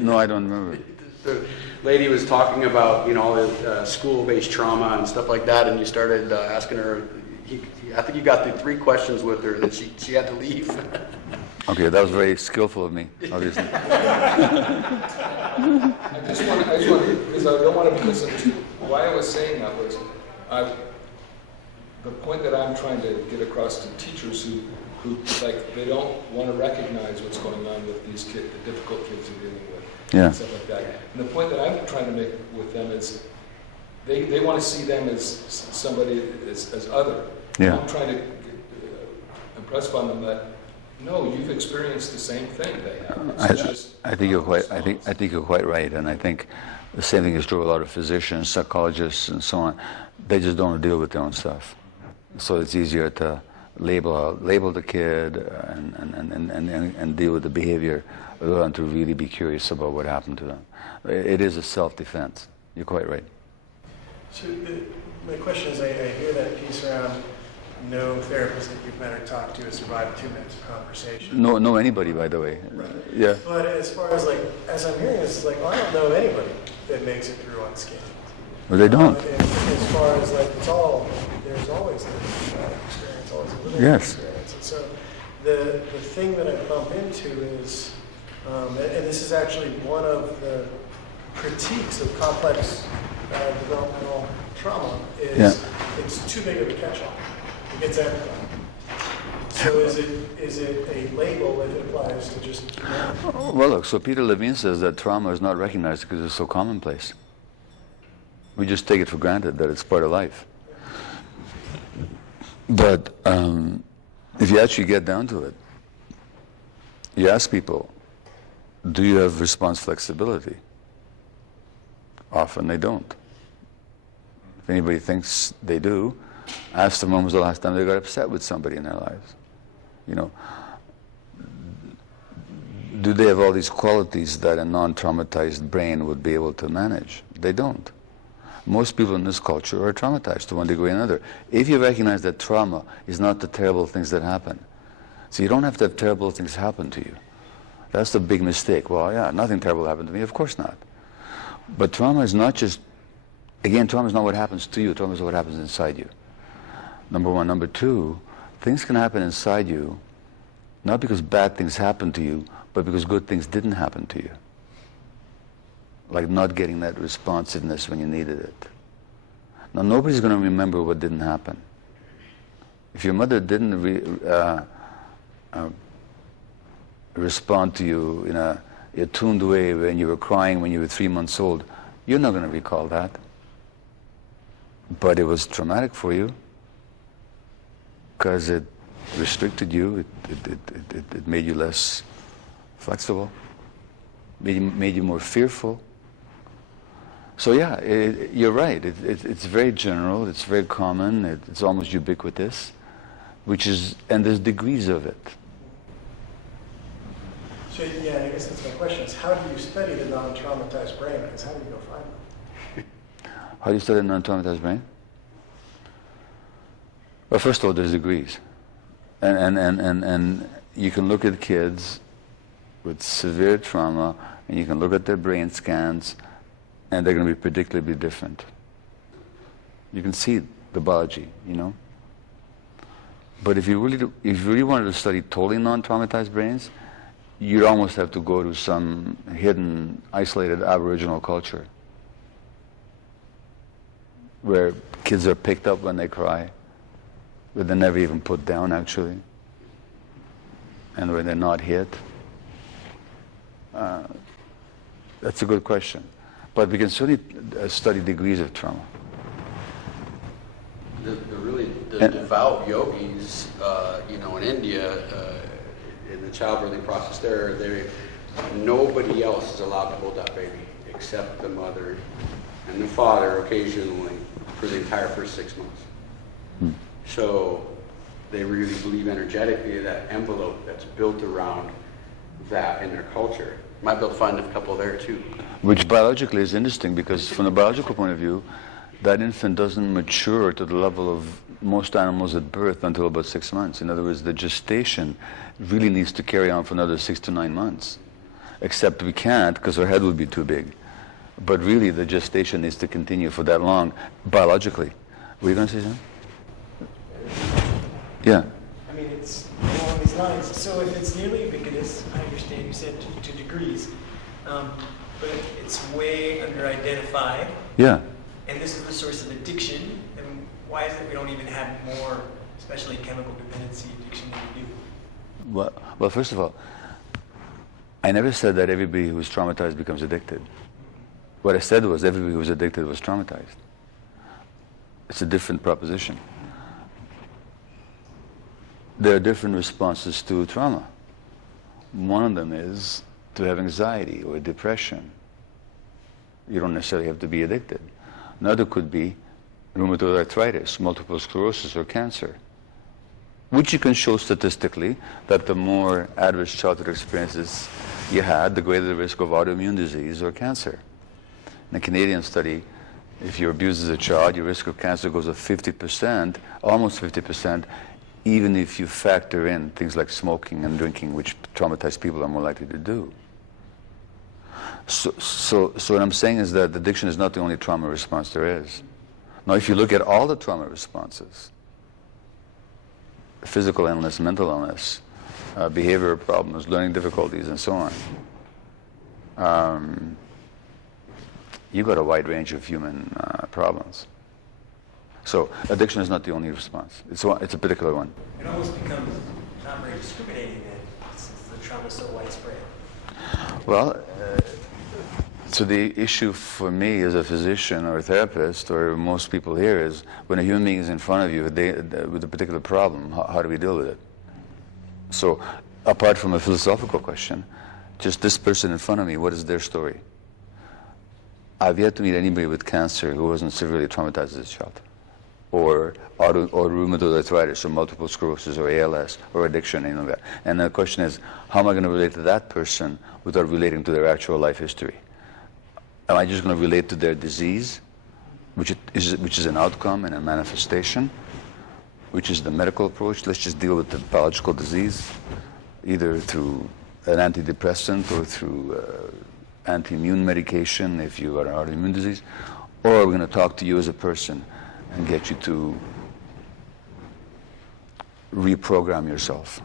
No, I don't remember. The lady was talking about, you know, school-based trauma and stuff like that, and you started asking her. I think you got through 3 questions with her, and then she had to leave. Okay, that was very skillful of me, obviously. I just want to, because I don't want to be listened to. Why I was saying that was, the point that I'm trying to get across to teachers who like, they don't want to recognize what's going on with these kids, the difficult kids they're dealing with, Yeah. and stuff like that. And the point that I'm trying to make with them is, they want to see them as somebody as other. Yeah. I'm trying to impress upon them that, no, you've experienced the same thing they have. I think you're quite right, and I think the same thing is true of a lot of physicians, psychologists, and so on. They just don't deal with their own stuff, so it's easier to label the kid and deal with the behavior rather than to really be curious about what happened to them. It is a self-defense. You're quite right. So my question is, I hear that piece around no therapist that you've met or talked to has survived 2 minutes of conversation. No, anybody, by the way. Right. Yeah. But as far as like, as I'm hearing this, like, I don't know anybody that makes it through unscathed. Well, they don't. And as far as like, there's always this traumatic experience, always a little Yes. experience. And so the thing that I bump into is, and this is actually one of the critiques of complex developmental trauma, is it's too big of a catch-all. It gets everybody. So is it a label that applies to just... Well, look, so Peter Levine says that trauma is not recognized because it's so commonplace. We just take it for granted that it's part of life. But if you actually get down to it, you ask people, do you have response flexibility? Often they don't. If anybody thinks they do, ask them when was the last time they got upset with somebody in their lives. You know, do they have all these qualities that a non-traumatized brain would be able to manage? They don't. Most people in this culture are traumatized to one degree or another. If you recognize that trauma is not the terrible things that happen, so you don't have to have terrible things happen to you. That's the big mistake. Well, yeah, nothing terrible happened to me. Of course not. But trauma is not just, again, trauma is not what happens to you. Trauma is what happens inside you. Number one. Number two, things can happen inside you, not because bad things happen to you, but because good things didn't happen to you. Like not getting that responsiveness when you needed it. Now, nobody's going to remember what didn't happen. If your mother didn't respond to you in a tuned way when you were crying when you were 3 months old, you're not going to recall that. But it was traumatic for you. because it restricted you, it made you less flexible, made you more fearful. So yeah, you're right. It's very general. It's very common. It's almost ubiquitous, and there's degrees of it. So yeah, I guess that's my question: is how do you study the non-traumatized brain? Because how do you go find them? How do you study a non-traumatized brain? Well, first of all, there's degrees, and you can look at kids with severe trauma, and you can look at their brain scans, and they're going to be predictably different. You can see the biology, you know. But if you really wanted to study totally non-traumatized brains, you'd almost have to go to some hidden, isolated Aboriginal culture where kids are picked up when they cry, but they're never even put down, actually, and where they're not hit. That's a good question. But we can certainly study degrees of trauma. The devout yogis, in India, in the childbirthing process there, nobody else is allowed to hold that baby except the mother and the father occasionally for the entire first 6 months. So they really believe energetically that envelope that's built around that in their culture. Might be able to find a couple there too. Which biologically is interesting, because from the biological point of view, that infant doesn't mature to the level of most animals at birth until about 6 months. In other words, the gestation really needs to carry on for another 6 to 9 months. Except we can't, because our head would be too big. But really, the gestation needs to continue for that long, biologically. Were you going to say something? Yeah. I mean, it's along these lines. So if it's nearly ubiquitous, I understand you said to degrees, but it's way under-identified. Yeah. And this is the source of addiction. And why is it we don't even have more, especially chemical dependency addiction than we do? Well, first of all, I never said that everybody who's traumatized becomes addicted. What I said was everybody who's addicted was traumatized. It's a different proposition. There are different responses to trauma. One of them is to have anxiety or depression. You don't necessarily have to be addicted. Another could be rheumatoid arthritis, multiple sclerosis, or cancer, which you can show statistically that the more adverse childhood experiences you had, the greater the risk of autoimmune disease or cancer. In a Canadian study, if you're abused as a child, your risk of cancer goes up 50%, almost 50%, even if you factor in things like smoking and drinking, which traumatized people are more likely to do. So what I'm saying is that addiction is not the only trauma response there is. Now, if you look at all the trauma responses, physical illness, mental illness, behavioral problems, learning difficulties, and so on, you've got a wide range of human problems. So addiction is not the only response. It's a particular one. It almost becomes not very discriminating then, since the trauma is so widespread. Well, so the issue for me as a physician or a therapist, or most people here, is when a human being is in front of you with a particular problem, how do we deal with it? So apart from a philosophical question, just this person in front of me, what is their story? I've yet to meet anybody with cancer who wasn't severely traumatized as a child, or rheumatoid arthritis, or multiple sclerosis, or ALS, or addiction, anything like that. And the question is, how am I going to relate to that person without relating to their actual life history? Am I just going to relate to their disease, which is an outcome and a manifestation, which is the medical approach? Let's just deal with the biological disease, either through an antidepressant or through anti-immune medication if you are an autoimmune disease, or we're going to talk to you as a person and get you to reprogram yourself.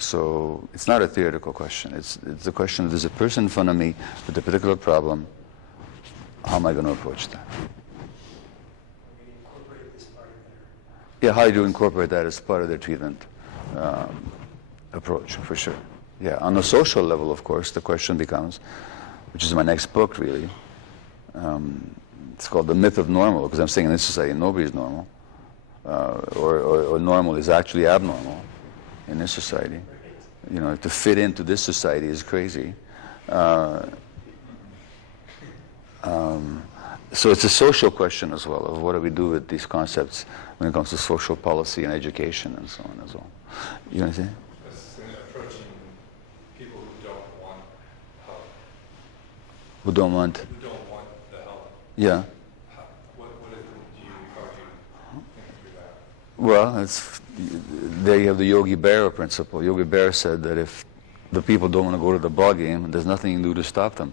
So it's not a theoretical question. It's a question of, there's a person in front of me with a particular problem. How am I going to approach that? Yeah, how do you incorporate that as part of their treatment approach, for sure. Yeah, on the social level, of course, the question becomes, which is my next book, really. It's called The Myth of Normal, because I'm saying in this society nobody's normal. or normal is actually abnormal in this society. You know, to fit into this society is crazy. So it's a social question as well, of what do we do with these concepts when it comes to social policy and education and so on as well. You know what I'm saying? That's approaching people who don't want help. Who don't want? Who don't want the help. Yeah. What do you, how do you think through that? Well, there you have the Yogi Berra principle. Yogi Berra said that if the people don't want to go to the ball game, there's nothing you can do to stop them.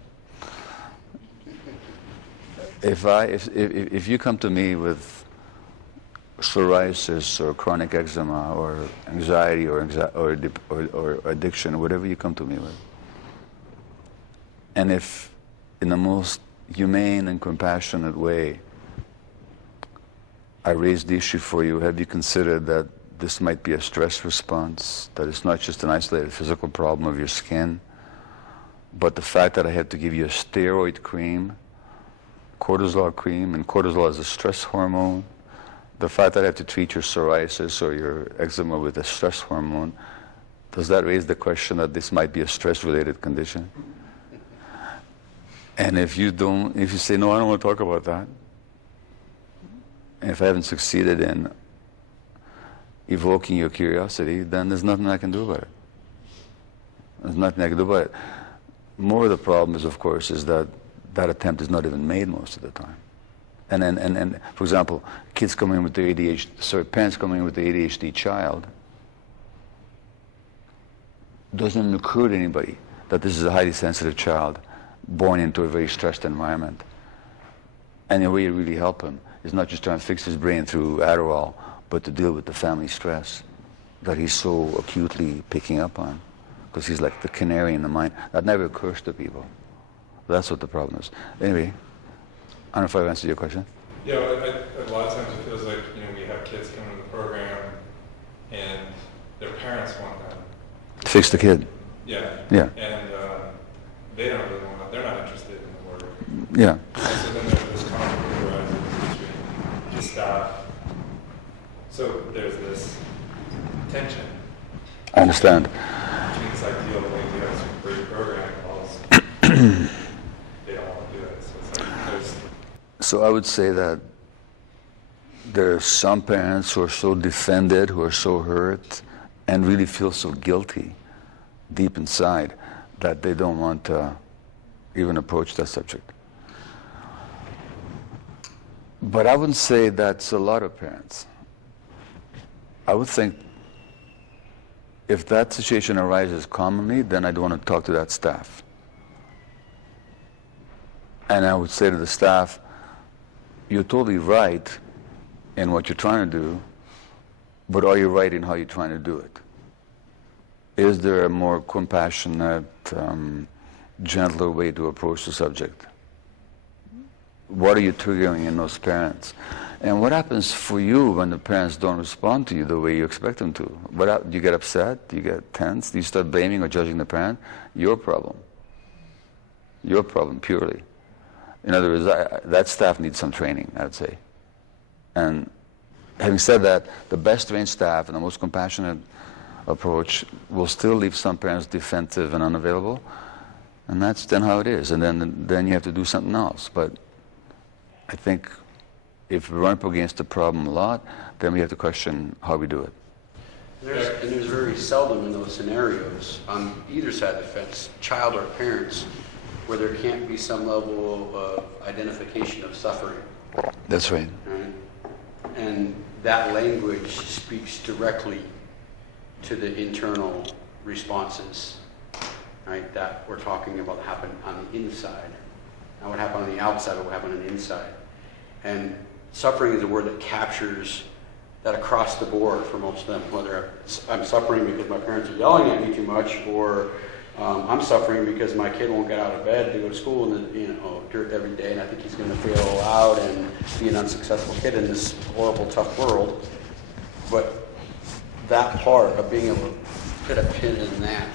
If you come to me with psoriasis or chronic eczema or anxiety or addiction, whatever you come to me with, and if in the most humane and compassionate way I raise the issue for you, have you considered that this might be a stress response, that it's not just an isolated physical problem of your skin, but the fact that I have to give you a steroid cream, cortisol cream, and cortisol is a stress hormone, the fact that I have to treat your psoriasis or your eczema with a stress hormone, does that raise the question that this might be a stress-related condition? And if you say, no, I don't want to talk about that, and if I haven't succeeded in evoking your curiosity, then there's nothing I can do about it. There's nothing I can do about it. More of the problem is, of course, is that that attempt is not even made most of the time. And for example, kids coming in with the ADHD, parents coming in with the ADHD child, doesn't occur to anybody that this is a highly sensitive child born into a very stressed environment. And the way you really help him is not just trying to fix his brain through Adderall, but to deal with the family stress that he's so acutely picking up on, because he's like the canary in the mine. That never occurs to people. That's what the problem is. Anyway, I don't know if I've answered your question. Yeah, a lot of times it feels like, we have kids coming to the program and their parents want them Fix the kid. Yeah. Yeah. And they don't really want to, they're not interested in the work. Yeah. And so then there's this conflict arises between the staff. So there's this tension. I understand. Between this ideal of like, we have some great program calls. They don't want to do it. So it's like there's... So I would say that there are some parents who are so defended, who are so hurt, and really feel so guilty deep inside that they don't want to even approach that subject. But I wouldn't say that's a lot of parents. I would think if that situation arises commonly, then I'd want to talk to that staff. And I would say to the staff, you're totally right in what you're trying to do, but are you right in how you're trying to do it? Is there a more compassionate, gentler way to approach the subject? What are you triggering in those parents? And what happens for you when the parents don't respond to you the way you expect them to? Do you get upset? Do you get tense? Do you start blaming or judging the parent? Your problem. Your problem, purely. In other words, that staff needs some training, I would say. And having said that, the best trained staff and the most compassionate approach will still leave some parents defensive and unavailable, and that's then how it is. And then you have to do something else. But I think if we run up against the problem a lot, then we have to question how we do it. There's very seldom in those scenarios on either side of the fence, child or parents, where there can't be some level of identification of suffering. That's right. Right? And that language speaks directly to the internal responses, right, that we're talking about happen on the inside. Not what happened on the outside, but what happened on the inside. And suffering is a word that captures that across the board for most of them, whether I'm suffering because my parents are yelling at me too much, or I'm suffering because my kid won't get out of bed to go to school and every day, and I think he's going to fail out and be an unsuccessful kid in this horrible, tough world. But that part of being able to put a pin in that,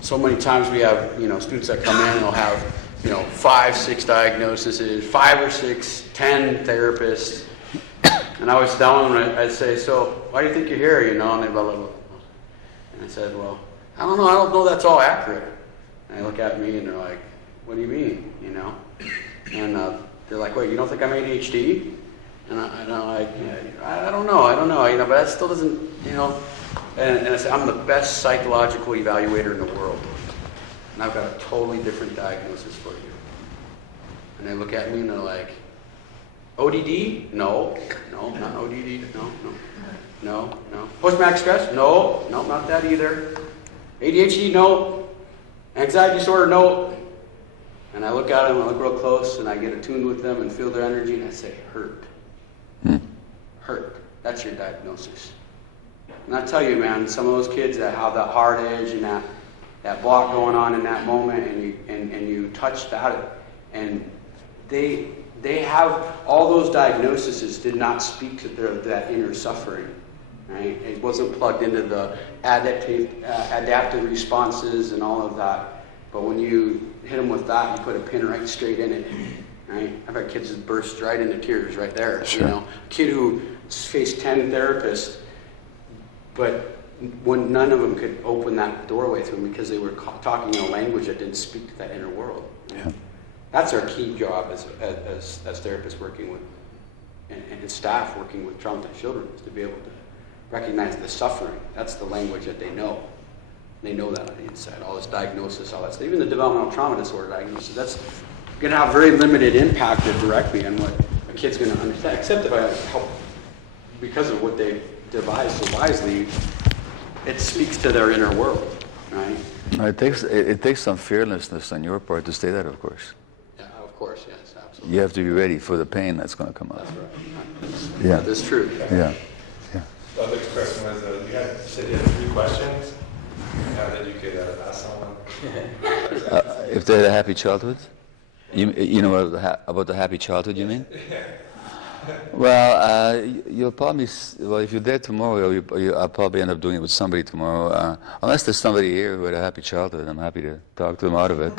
So many times we have, students that come in and they'll have, 5, 6 diagnoses, 5 or 6, 10 therapists, And I was telling them, I'd say, so why do you think you're here, you know? And they'd blah, blah, blah. And I said, well, I don't know that's all accurate. And they look at me and they're like, what do you mean, you know? And they're like, wait, you don't think I'm ADHD? And I'm like, I don't know, you know, but that still doesn't, you know. And I said, I'm the best psychological evaluator in the world. And I've got a totally different diagnosis for you. And they look at me and they're like, ODD? No, not ODD, no. Post-traumatic stress? No, not that either. ADHD? No. Anxiety disorder? No. And I look at them, I look real close, and I get attuned with them and feel their energy, and I say, hurt. Hurt. That's your diagnosis. And I tell you, man, some of those kids that have that hard edge and that block going on in that moment, and you touch that, and they have all those diagnoses did not speak to that inner suffering. Right? It wasn't plugged into the adaptive responses and all of that. But when you hit them with that, you put a pin right straight in it. Right? I've had kids that burst right into tears right there. Sure. You know, a kid who faced 10 therapists, but when none of them could open that doorway to him because they were talking in a language that didn't speak to that inner world. Yeah. That's our key job as therapists working with and staff working with traumatized children, is to be able to recognize the suffering. That's the language that they know. They know that on the inside. All this diagnosis, all that stuff. Even the developmental trauma disorder diagnosis, that's going to have very limited impact directly on what a kid's going to understand, except if I help, because of what they devised so wisely, it speaks to their inner world, right? It takes some fearlessness on your part to say that, of course. Yeah, of course, yes, absolutely. You have to be ready for the pain that's going to come out. That's right. Yeah. That's true. Yeah. The other question was, you said you had 3 questions. How that you could ask someone. If they had a happy childhood? You know about the happy childhood, you mean? Well, you'll probably, if you're there tomorrow, I'll probably end up doing it with somebody tomorrow. Unless there's somebody here who had a happy childhood, I'm happy to talk to them out of it.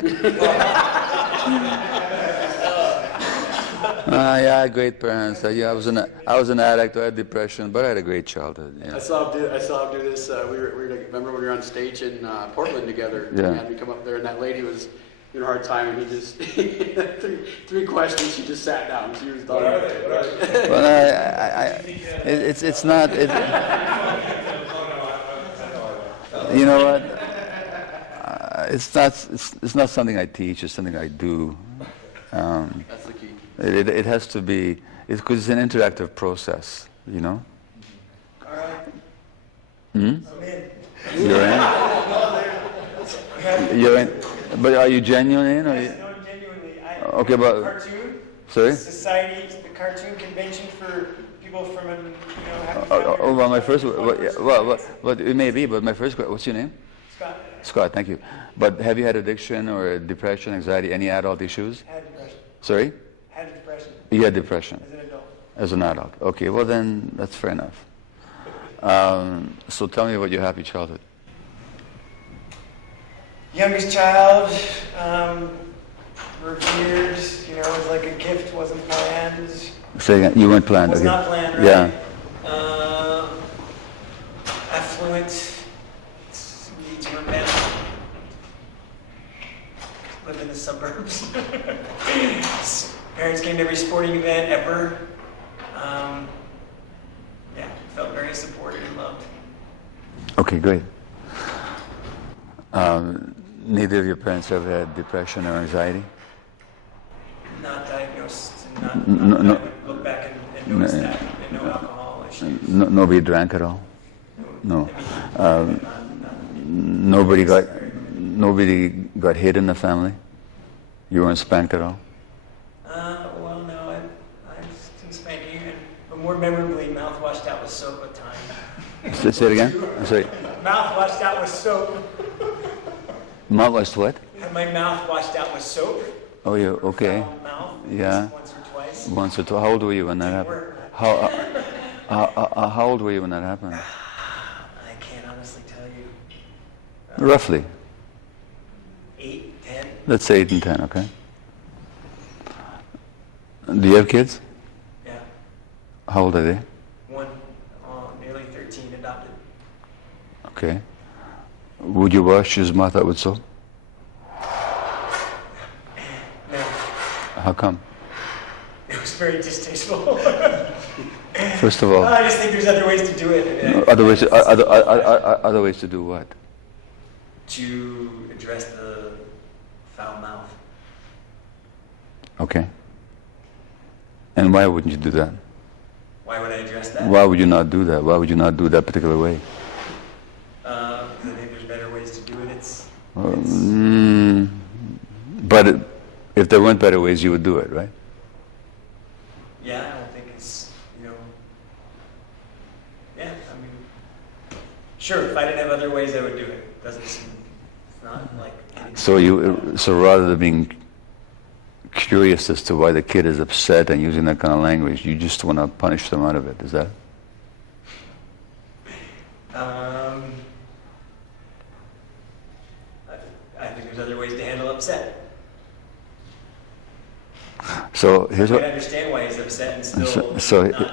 Yeah, great parents. Yeah, I was an addict. I had depression, but I had a great childhood. Yeah. I saw him do this. Remember when we were on stage in Portland together? Yeah. He had me come up there, and that lady was in a hard time, and he just three questions. She just sat down. She was done. What are they? Well, it's not. You know what? It's not something I teach. It's something I do. That's the key. It has to be, because it's an interactive process, you know? All right. Hmm? I'm in. You're in? You're in. But are you genuine in? Or Yes, no, genuinely. Okay, but... Cartoon. Sorry? Society, the cartoon convention for people from, happy Well, my first... Well, it may be, but my first... What's your name? Scott. Scott, thank you. But have you had addiction or depression, anxiety, any adult issues? Had depression. Sorry? Had depression. You had depression. As an adult. As an adult. Okay, well then, that's fair enough. So tell me about your happy childhood. Youngest child, revered, it was like a gift, wasn't planned. Say again, you weren't planned. Was okay. not planned, right? Yeah. Affluent, needs were met. Live in the suburbs. Parents came to every sporting event ever. Felt very supported and loved. Okay, great. Neither of your parents ever had depression or anxiety? Not diagnosed, No. look back and notice that, and no alcohol issues. Nobody drank at all? No. Nobody got hit in the family? You weren't spanked at all? Well, no, I didn't spank you, but more memorably, mouth washed out with soap at times. Say it again? I'm sorry. Mouth washed out with soap. Mouth washed what? Had my mouth washed out with soap. Oh, yeah, okay. Foul mouth. Yeah. Once or twice. Once or twice. How old were you when that happened? How old were you when that happened? I can't honestly tell you. Roughly. 8, 10. Let's say 8 and 10, okay? Do you have kids? Yeah. How old are they? Okay. Would you wash his mouth out with soap? No, How come? it was very distasteful. First of all, I just think there's other ways to do it. other ways to do what? To address the foul mouth. Okay. And why wouldn't you do that? Why would I address that? Why would you not do that? Why would you not do that particular way? I think there's better ways to do it. But if there weren't better ways, you would do it, right? Yeah, I don't think it's, yeah, I mean, sure, if I didn't have other ways, I would do it. Doesn't seem, it's not like... So rather than being curious as to why the kid is upset and using that kind of language, you just want to punish them out of it, is that? I think there's other ways to handle upset. So here's I what... can understand why he's upset and still not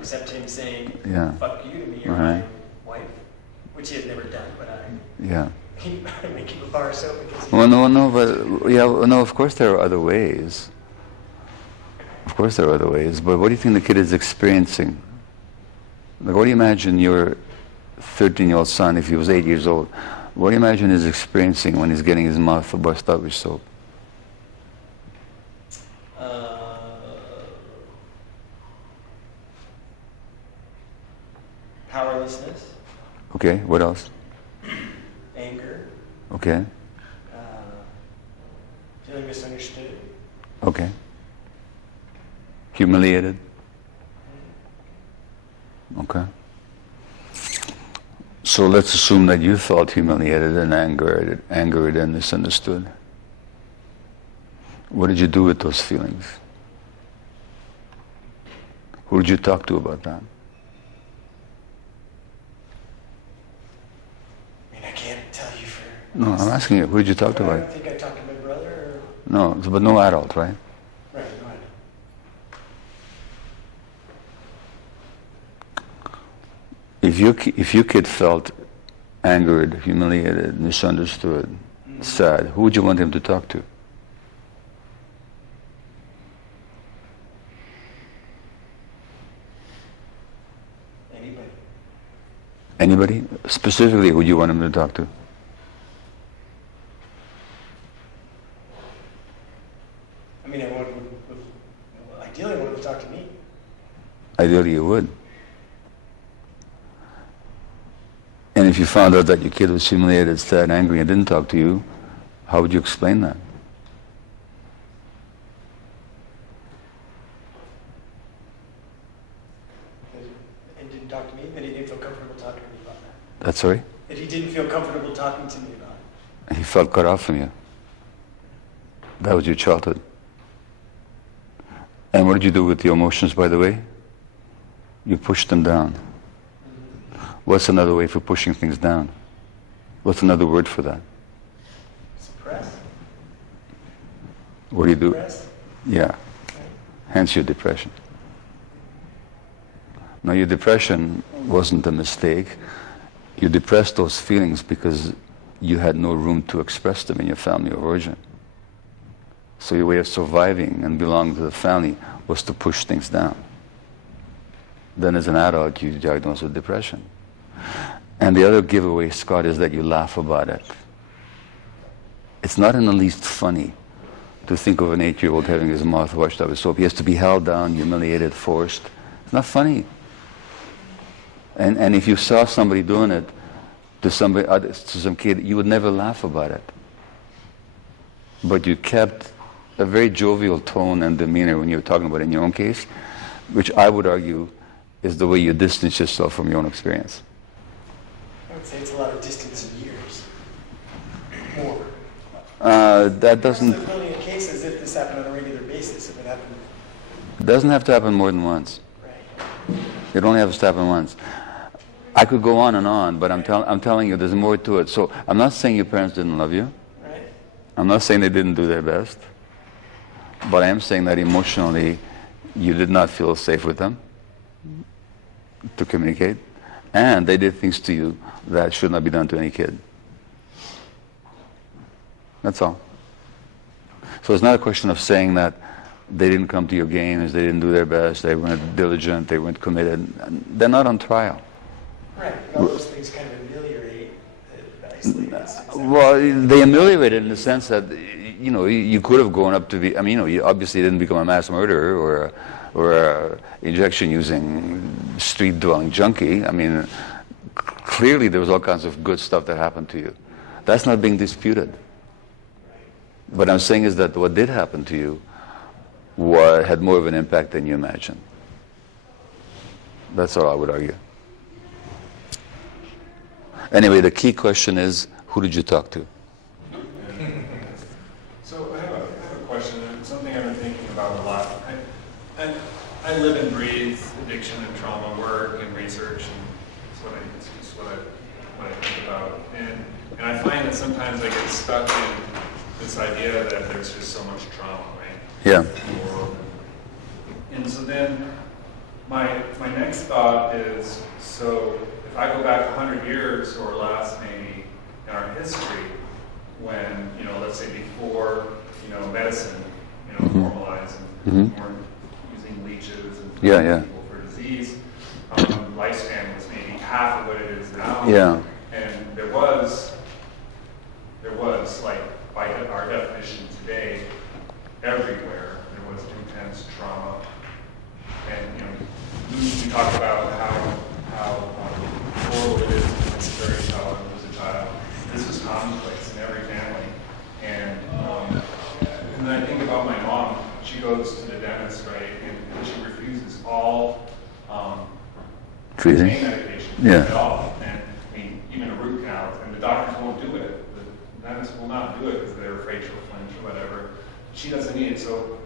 accept him saying, Yeah. fuck you to me or my wife, which he has never done, but I Yeah. make him a bar of soap because Well, no, of course there are other ways. Of course there are other ways, but what do you think the kid is experiencing? Like, what do you imagine your 13-year-old son, if he was 8 years old, what do you imagine he's experiencing when he's getting his mouth brushed out with soap? Powerlessness, Okay, what else? anger, Okay, feeling misunderstood. okay. Humiliated? Okay. So let's assume that you felt humiliated and angered and misunderstood. What did you do with those feelings? Who did you talk to about that? I mean, I can't tell you for... No, I'm asking you, who did you talk to I about don't think I talked to my brother or... No, but no adult, right? Right, go ahead. If your kid felt angered, humiliated, misunderstood, sad, who would you want him to talk to? Anybody. Anybody? Specifically, who would you want him to talk to? I mean, ideally, I want him to talk to me. Ideally, you would. And if you found out that your kid was humiliated, sad, angry, and didn't talk to you, how would you explain that? And didn't talk to me, that he didn't feel comfortable talking to me about that. That's sorry? That he didn't feel comfortable talking to me about it. He felt cut off from you. That was your childhood. And what did you do with your emotions, by the way? You pushed them down. What's another way for pushing things down? What's another word for that? Suppress? What do you do? Suppress? Yeah. Hence your depression. Now, your depression wasn't a mistake. You depressed those feelings because you had no room to express them in your family of origin. So your way of surviving and belonging to the family was to push things down. Then as an adult, you diagnosed with depression. And the other giveaway, Scott, is that you laugh about it. It's not in the least funny to think of an 8-year-old having his mouth washed out with soap. He has to be held down, humiliated, forced. It's not funny. And if you saw somebody doing it to some kid, you would never laugh about it. But you kept a very jovial tone and demeanor when you were talking about it in your own case, which I would argue is the way you distance yourself from your own experience. I would say it's a lot of distance in years. More. That doesn't... There's building a case as if this happened on a regular basis, if it happened... It doesn't have to happen more than once. Right. It only has to happen once. I could go on, but I'm telling you there's more to it. So I'm not saying your parents didn't love you. Right. I'm not saying they didn't do their best. But I am saying that emotionally you did not feel safe with them to communicate. and they did things to you that should not be done to any kid. That's all. So it's not a question of saying that they didn't come to your games, they didn't do their best, they weren't diligent, they weren't committed. They're not on trial. Right. All those things kind of ameliorate nicely. Well, they ameliorated in the sense that, you know, you could have grown up to be, I mean, you know, you obviously didn't become a mass murderer or a injection-using, street-dwelling junkie. I mean, clearly there was all kinds of good stuff that happened to you. That's not being disputed. What I'm saying is that what did happen to you had more of an impact than you imagine. That's all I would argue. Anyway, the key question is, who did you talk to? So I have a question, and something I've been thinking about a lot. I live and breathe addiction and trauma work and research, and it's just what I think about. And I find that sometimes I get stuck in this idea that there's just so much trauma, right? Yeah. In the world. And so then my next thought is, so if I go back 100 years or less maybe in our history, when, you know, let's say before, you know, medicine, you know, formalized and weren't using leeches and people for disease, lifespan was maybe half of what it is now. Yeah. And there was like, by our definition today, everywhere there was intense trauma. And, you know, we talk about how horrible it is to miscarry a child and lose a child. This is commonplace in every family. And then I think about my mom. She goes to the dentist, right, and she refuses all pain medication at all. And I mean, even a root canal, and the doctors won't do it. The dentists will not do it because they're afraid she'll flinch or whatever. She doesn't need it. So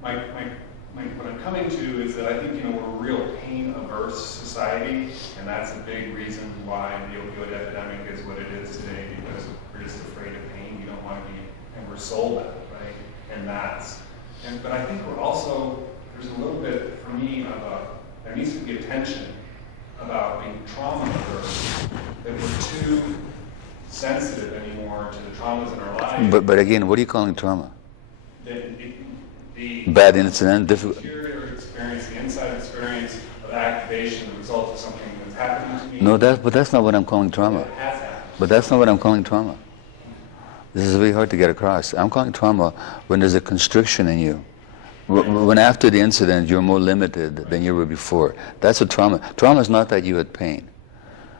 what I'm coming to is that I think, you know, we're a real pain-averse society, and that's a big reason why the opioid epidemic is what it is today, because we're just afraid of pain. We don't want to be, and we're sold that, right? But I think we're also, there's a little bit, for me, there needs to be attention about being trauma-averse, that we're too sensitive anymore to the traumas in our lives. But again, what are you calling trauma? The bad incident, difficult. Interior experience, the inside experience of activation, the result of something that's happening to me. No, but that's not what I'm calling trauma. It has happened. But that's not what I'm calling trauma. This is very hard to get across. I'm calling trauma when there's a constriction in you. When after the incident you're more limited than you were before. That's a trauma. Trauma is not that you had pain.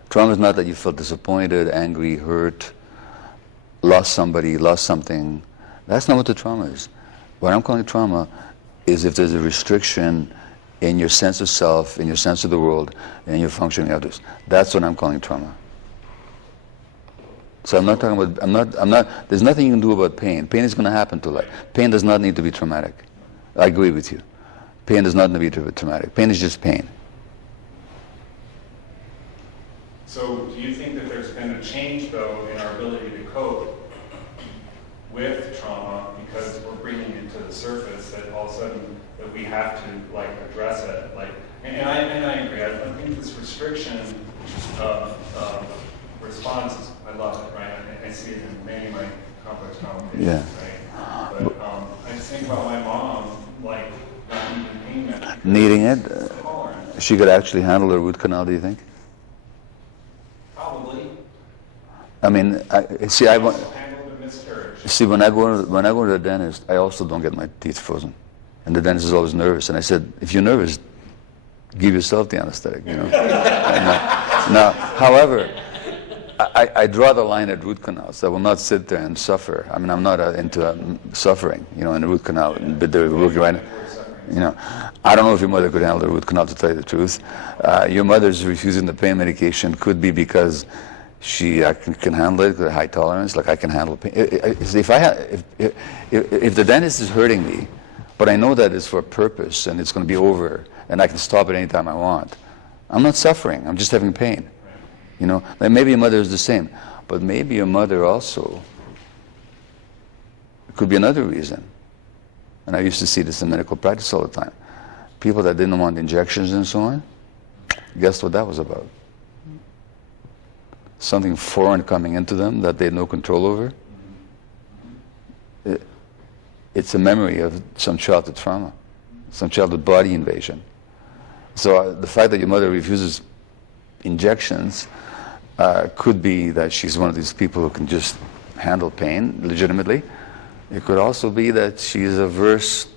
Trauma is not that you felt disappointed, angry, hurt, lost somebody, lost something. That's not what the trauma is. What I'm calling trauma is if there's a restriction in your sense of self, in your sense of the world, and your functioning others. That's what I'm calling trauma. So I'm not talking about, there's nothing you can do about pain. Pain is going to happen to life. Pain does not need to be traumatic. I agree with you. Pain does not need to be traumatic. Pain is just pain. So do you think that there's been a change, though, in our ability to cope with trauma because we're bringing it to the surface, that all of a sudden that we have to like address it, like, and I agree. I think this restriction of response is, I love it, right? I see it in many of my complex conversations, right? But I just think about my mom, like not needing pain medication. Needing it? She could actually handle her root canal, do you think? Probably. I mean, See, when I go to the dentist, I also don't get my teeth frozen, and the dentist is always nervous. And I said, if you're nervous, give yourself the anesthetic, you know. Now, however, I draw the line at root canals. I will not sit there and suffer. I mean, I'm not into suffering, you know, in a root canal. But the root, right? You know, I don't know if your mother could handle the root canal, to tell you the truth. Your mother's refusing the pain medication could be because she can handle it, with high tolerance, like I can handle pain. If the dentist is hurting me, but I know that it's for a purpose and it's going to be over and I can stop it anytime I want, I'm not suffering, I'm just having pain. You know, like maybe your mother is the same, but maybe your mother also, it could be another reason. And I used to see this in medical practice all the time. People that didn't want injections and so on, guess what that was about? something foreign coming into them that they had no control over. It's a memory of some childhood trauma, some childhood body invasion. So the fact that your mother refuses injections could be that she's one of these people who can just handle pain legitimately. It could also be that she's averse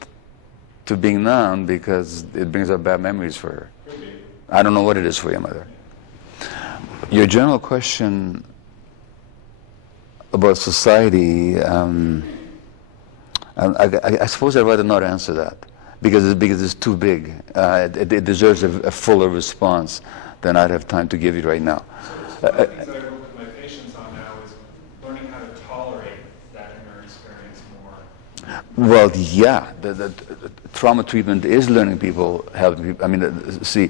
to being numb because it brings up bad memories for her. I don't know what it is for your mother. Your general question about society, I suppose I'd rather not answer that because it's too big. It deserves a fuller response than I'd have time to give you right now. So one of the things that I work with my patients on now is learning how to tolerate that inner experience more. Well, yeah, the trauma treatment is learning people, helping people. I mean, see,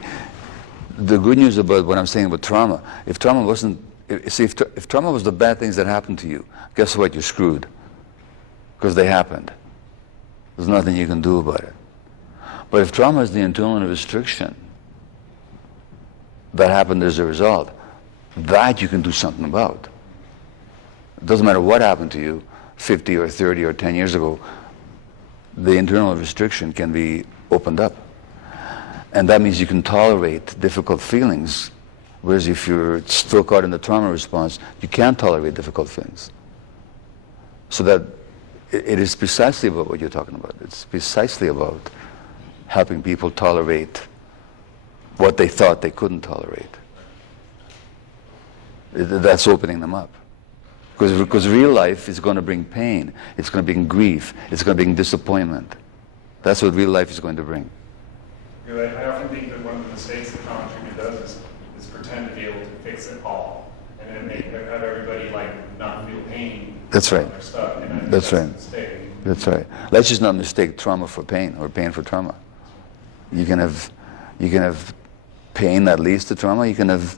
the good news about what I'm saying about trauma, if trauma wasn't, if trauma was the bad things that happened to you, guess what? You're screwed. Because they happened. There's nothing you can do about it. But if trauma is the internal restriction that happened as a result, that you can do something about. It doesn't matter what happened to you 50 or 30 or 10 years ago, the internal restriction can be opened up. And that means you can tolerate difficult feelings, whereas if you're still caught in the trauma response, you can't tolerate difficult feelings. So that it is precisely about what you're talking about. It's precisely about helping people tolerate what they thought they couldn't tolerate. That's opening them up. Because real life is going to bring pain, it's going to bring grief, it's going to bring disappointment. That's what real life is going to bring. I often think that one of the mistakes that trauma treatment does is pretend to be able to fix it all, and then have everybody like not feel pain. That's right. Their stuff, and I think That's right. a mistake. That's right. Let's just not mistake trauma for pain or pain for trauma. You can have pain that leads to trauma. You can have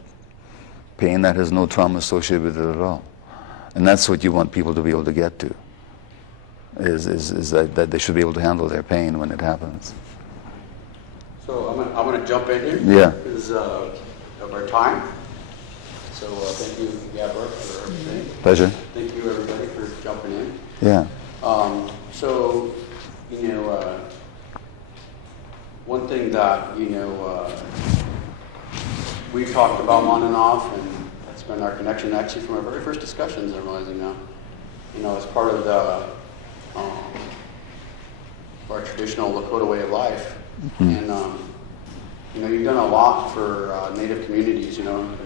pain that has no trauma associated with it at all. And that's what you want people to be able to get to, is that they should be able to handle their pain when it happens. So I'm going to jump in here. Yeah. Because of our time. So thank you, Gabor, for everything. Pleasure. Thank you, everybody, for jumping in. Yeah. So, one thing that, we've talked about on and off, and that's been our connection actually from our very first discussions, I'm realizing now. As part of the our traditional Lakota way of life. Mm-hmm. And, you've done a lot for Native communities, and,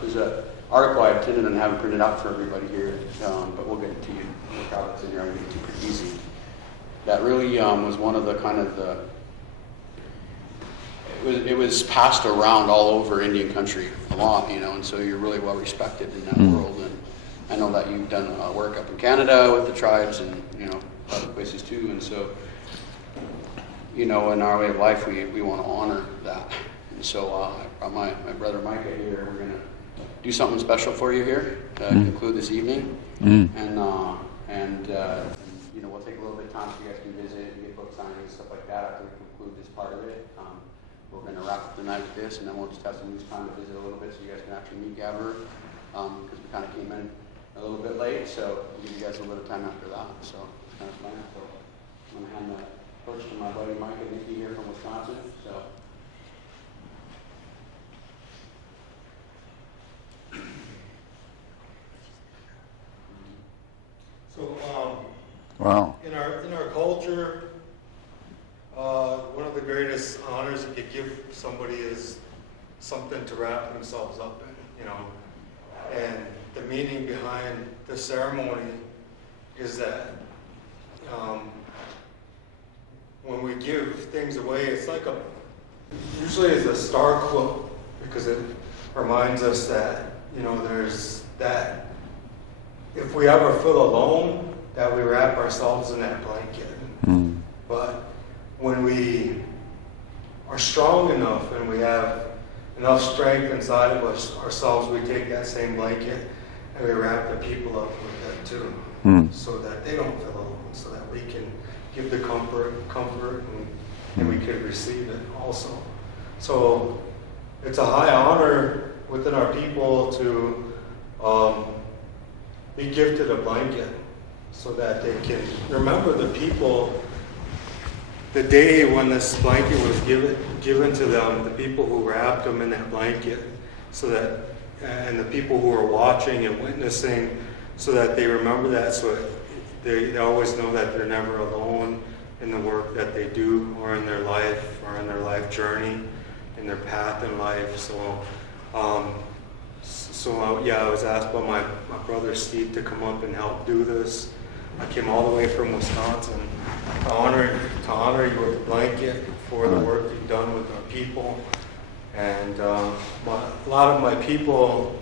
there's an article I intended on having printed out for everybody here, but we'll get it to you. Probably it's in here, I'm going to get it to you pretty easy. That really was one of the kind of the, it was passed around all over Indian country a lot, and so you're really well respected in that world. And I know that you've done work up in Canada with the tribes and, other places too. And so, in our way of life, we want to honor that. And so my brother Micah here, we're going to do something special for you here to conclude this evening. And we'll take a little bit of time so you guys can visit and get book signings and stuff like that after we conclude this part of it. We're going to wrap up the night with this, and then we'll just have some loose time to visit a little bit so you guys can actually meet Gabor, because we kind of came in a little bit late, so we'll give you guys a little bit of time after that. So it's kind of fun. So I'm going to hand the torch to my buddy Mike and Nikki here from Wisconsin. Wow. In our culture, one of the greatest honors you could give somebody is something to wrap themselves up in, And the meaning behind the ceremony is that when we give things away, it's like usually it's a star quilt, because it reminds us that, there's that if we ever feel alone, that we wrap ourselves in that blanket. But when we are strong enough and we have enough strength inside of ourselves, we take that same blanket and we wrap the people up with it too, so that they don't feel alone, so that we can give the comfort, and we can receive it also. So it's a high honor within our people to be gifted a blanket so that they can remember the people, the day when this blanket was given to them, the people who wrapped them in that blanket, so that, and the people who are watching and witnessing, so that they remember that, so they always know that they're never alone in the work that they do, or in their life, or in their life journey, in their path in life. So, yeah, I was asked by my brother Steve to come up and help do this. I came all the way from Wisconsin to honor you with the blanket for the work you've done with our people. And a lot of my people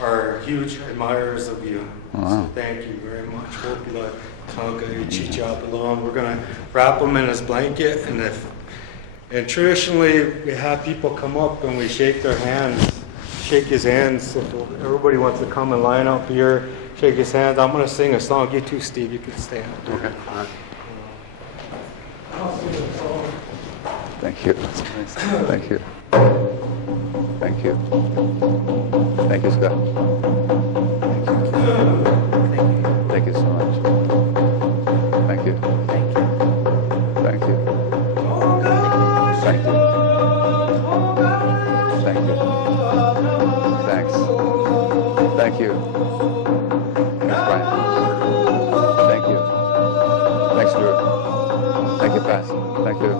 are huge admirers of you. So thank you very much. Hope you like Tonka, Chichapalon. We're going to wrap him in his blanket. And traditionally, we have people come up and we shake their hands, shake his hands. If everybody wants to come and line up here, shake his hands. I'm going to sing a song. You too, Steve. You can stand. Okay. All right. I'll sing the song. Thank you. Thank you. Thank you. Thank you, Scott. Thank you so much. Thank you. Thank you. Thank you. Thank you. Thank you. Thanks. Thank you. Thanks, Brian. Thank you. Thanks, Stuart. Thank you, Pat. Thank you.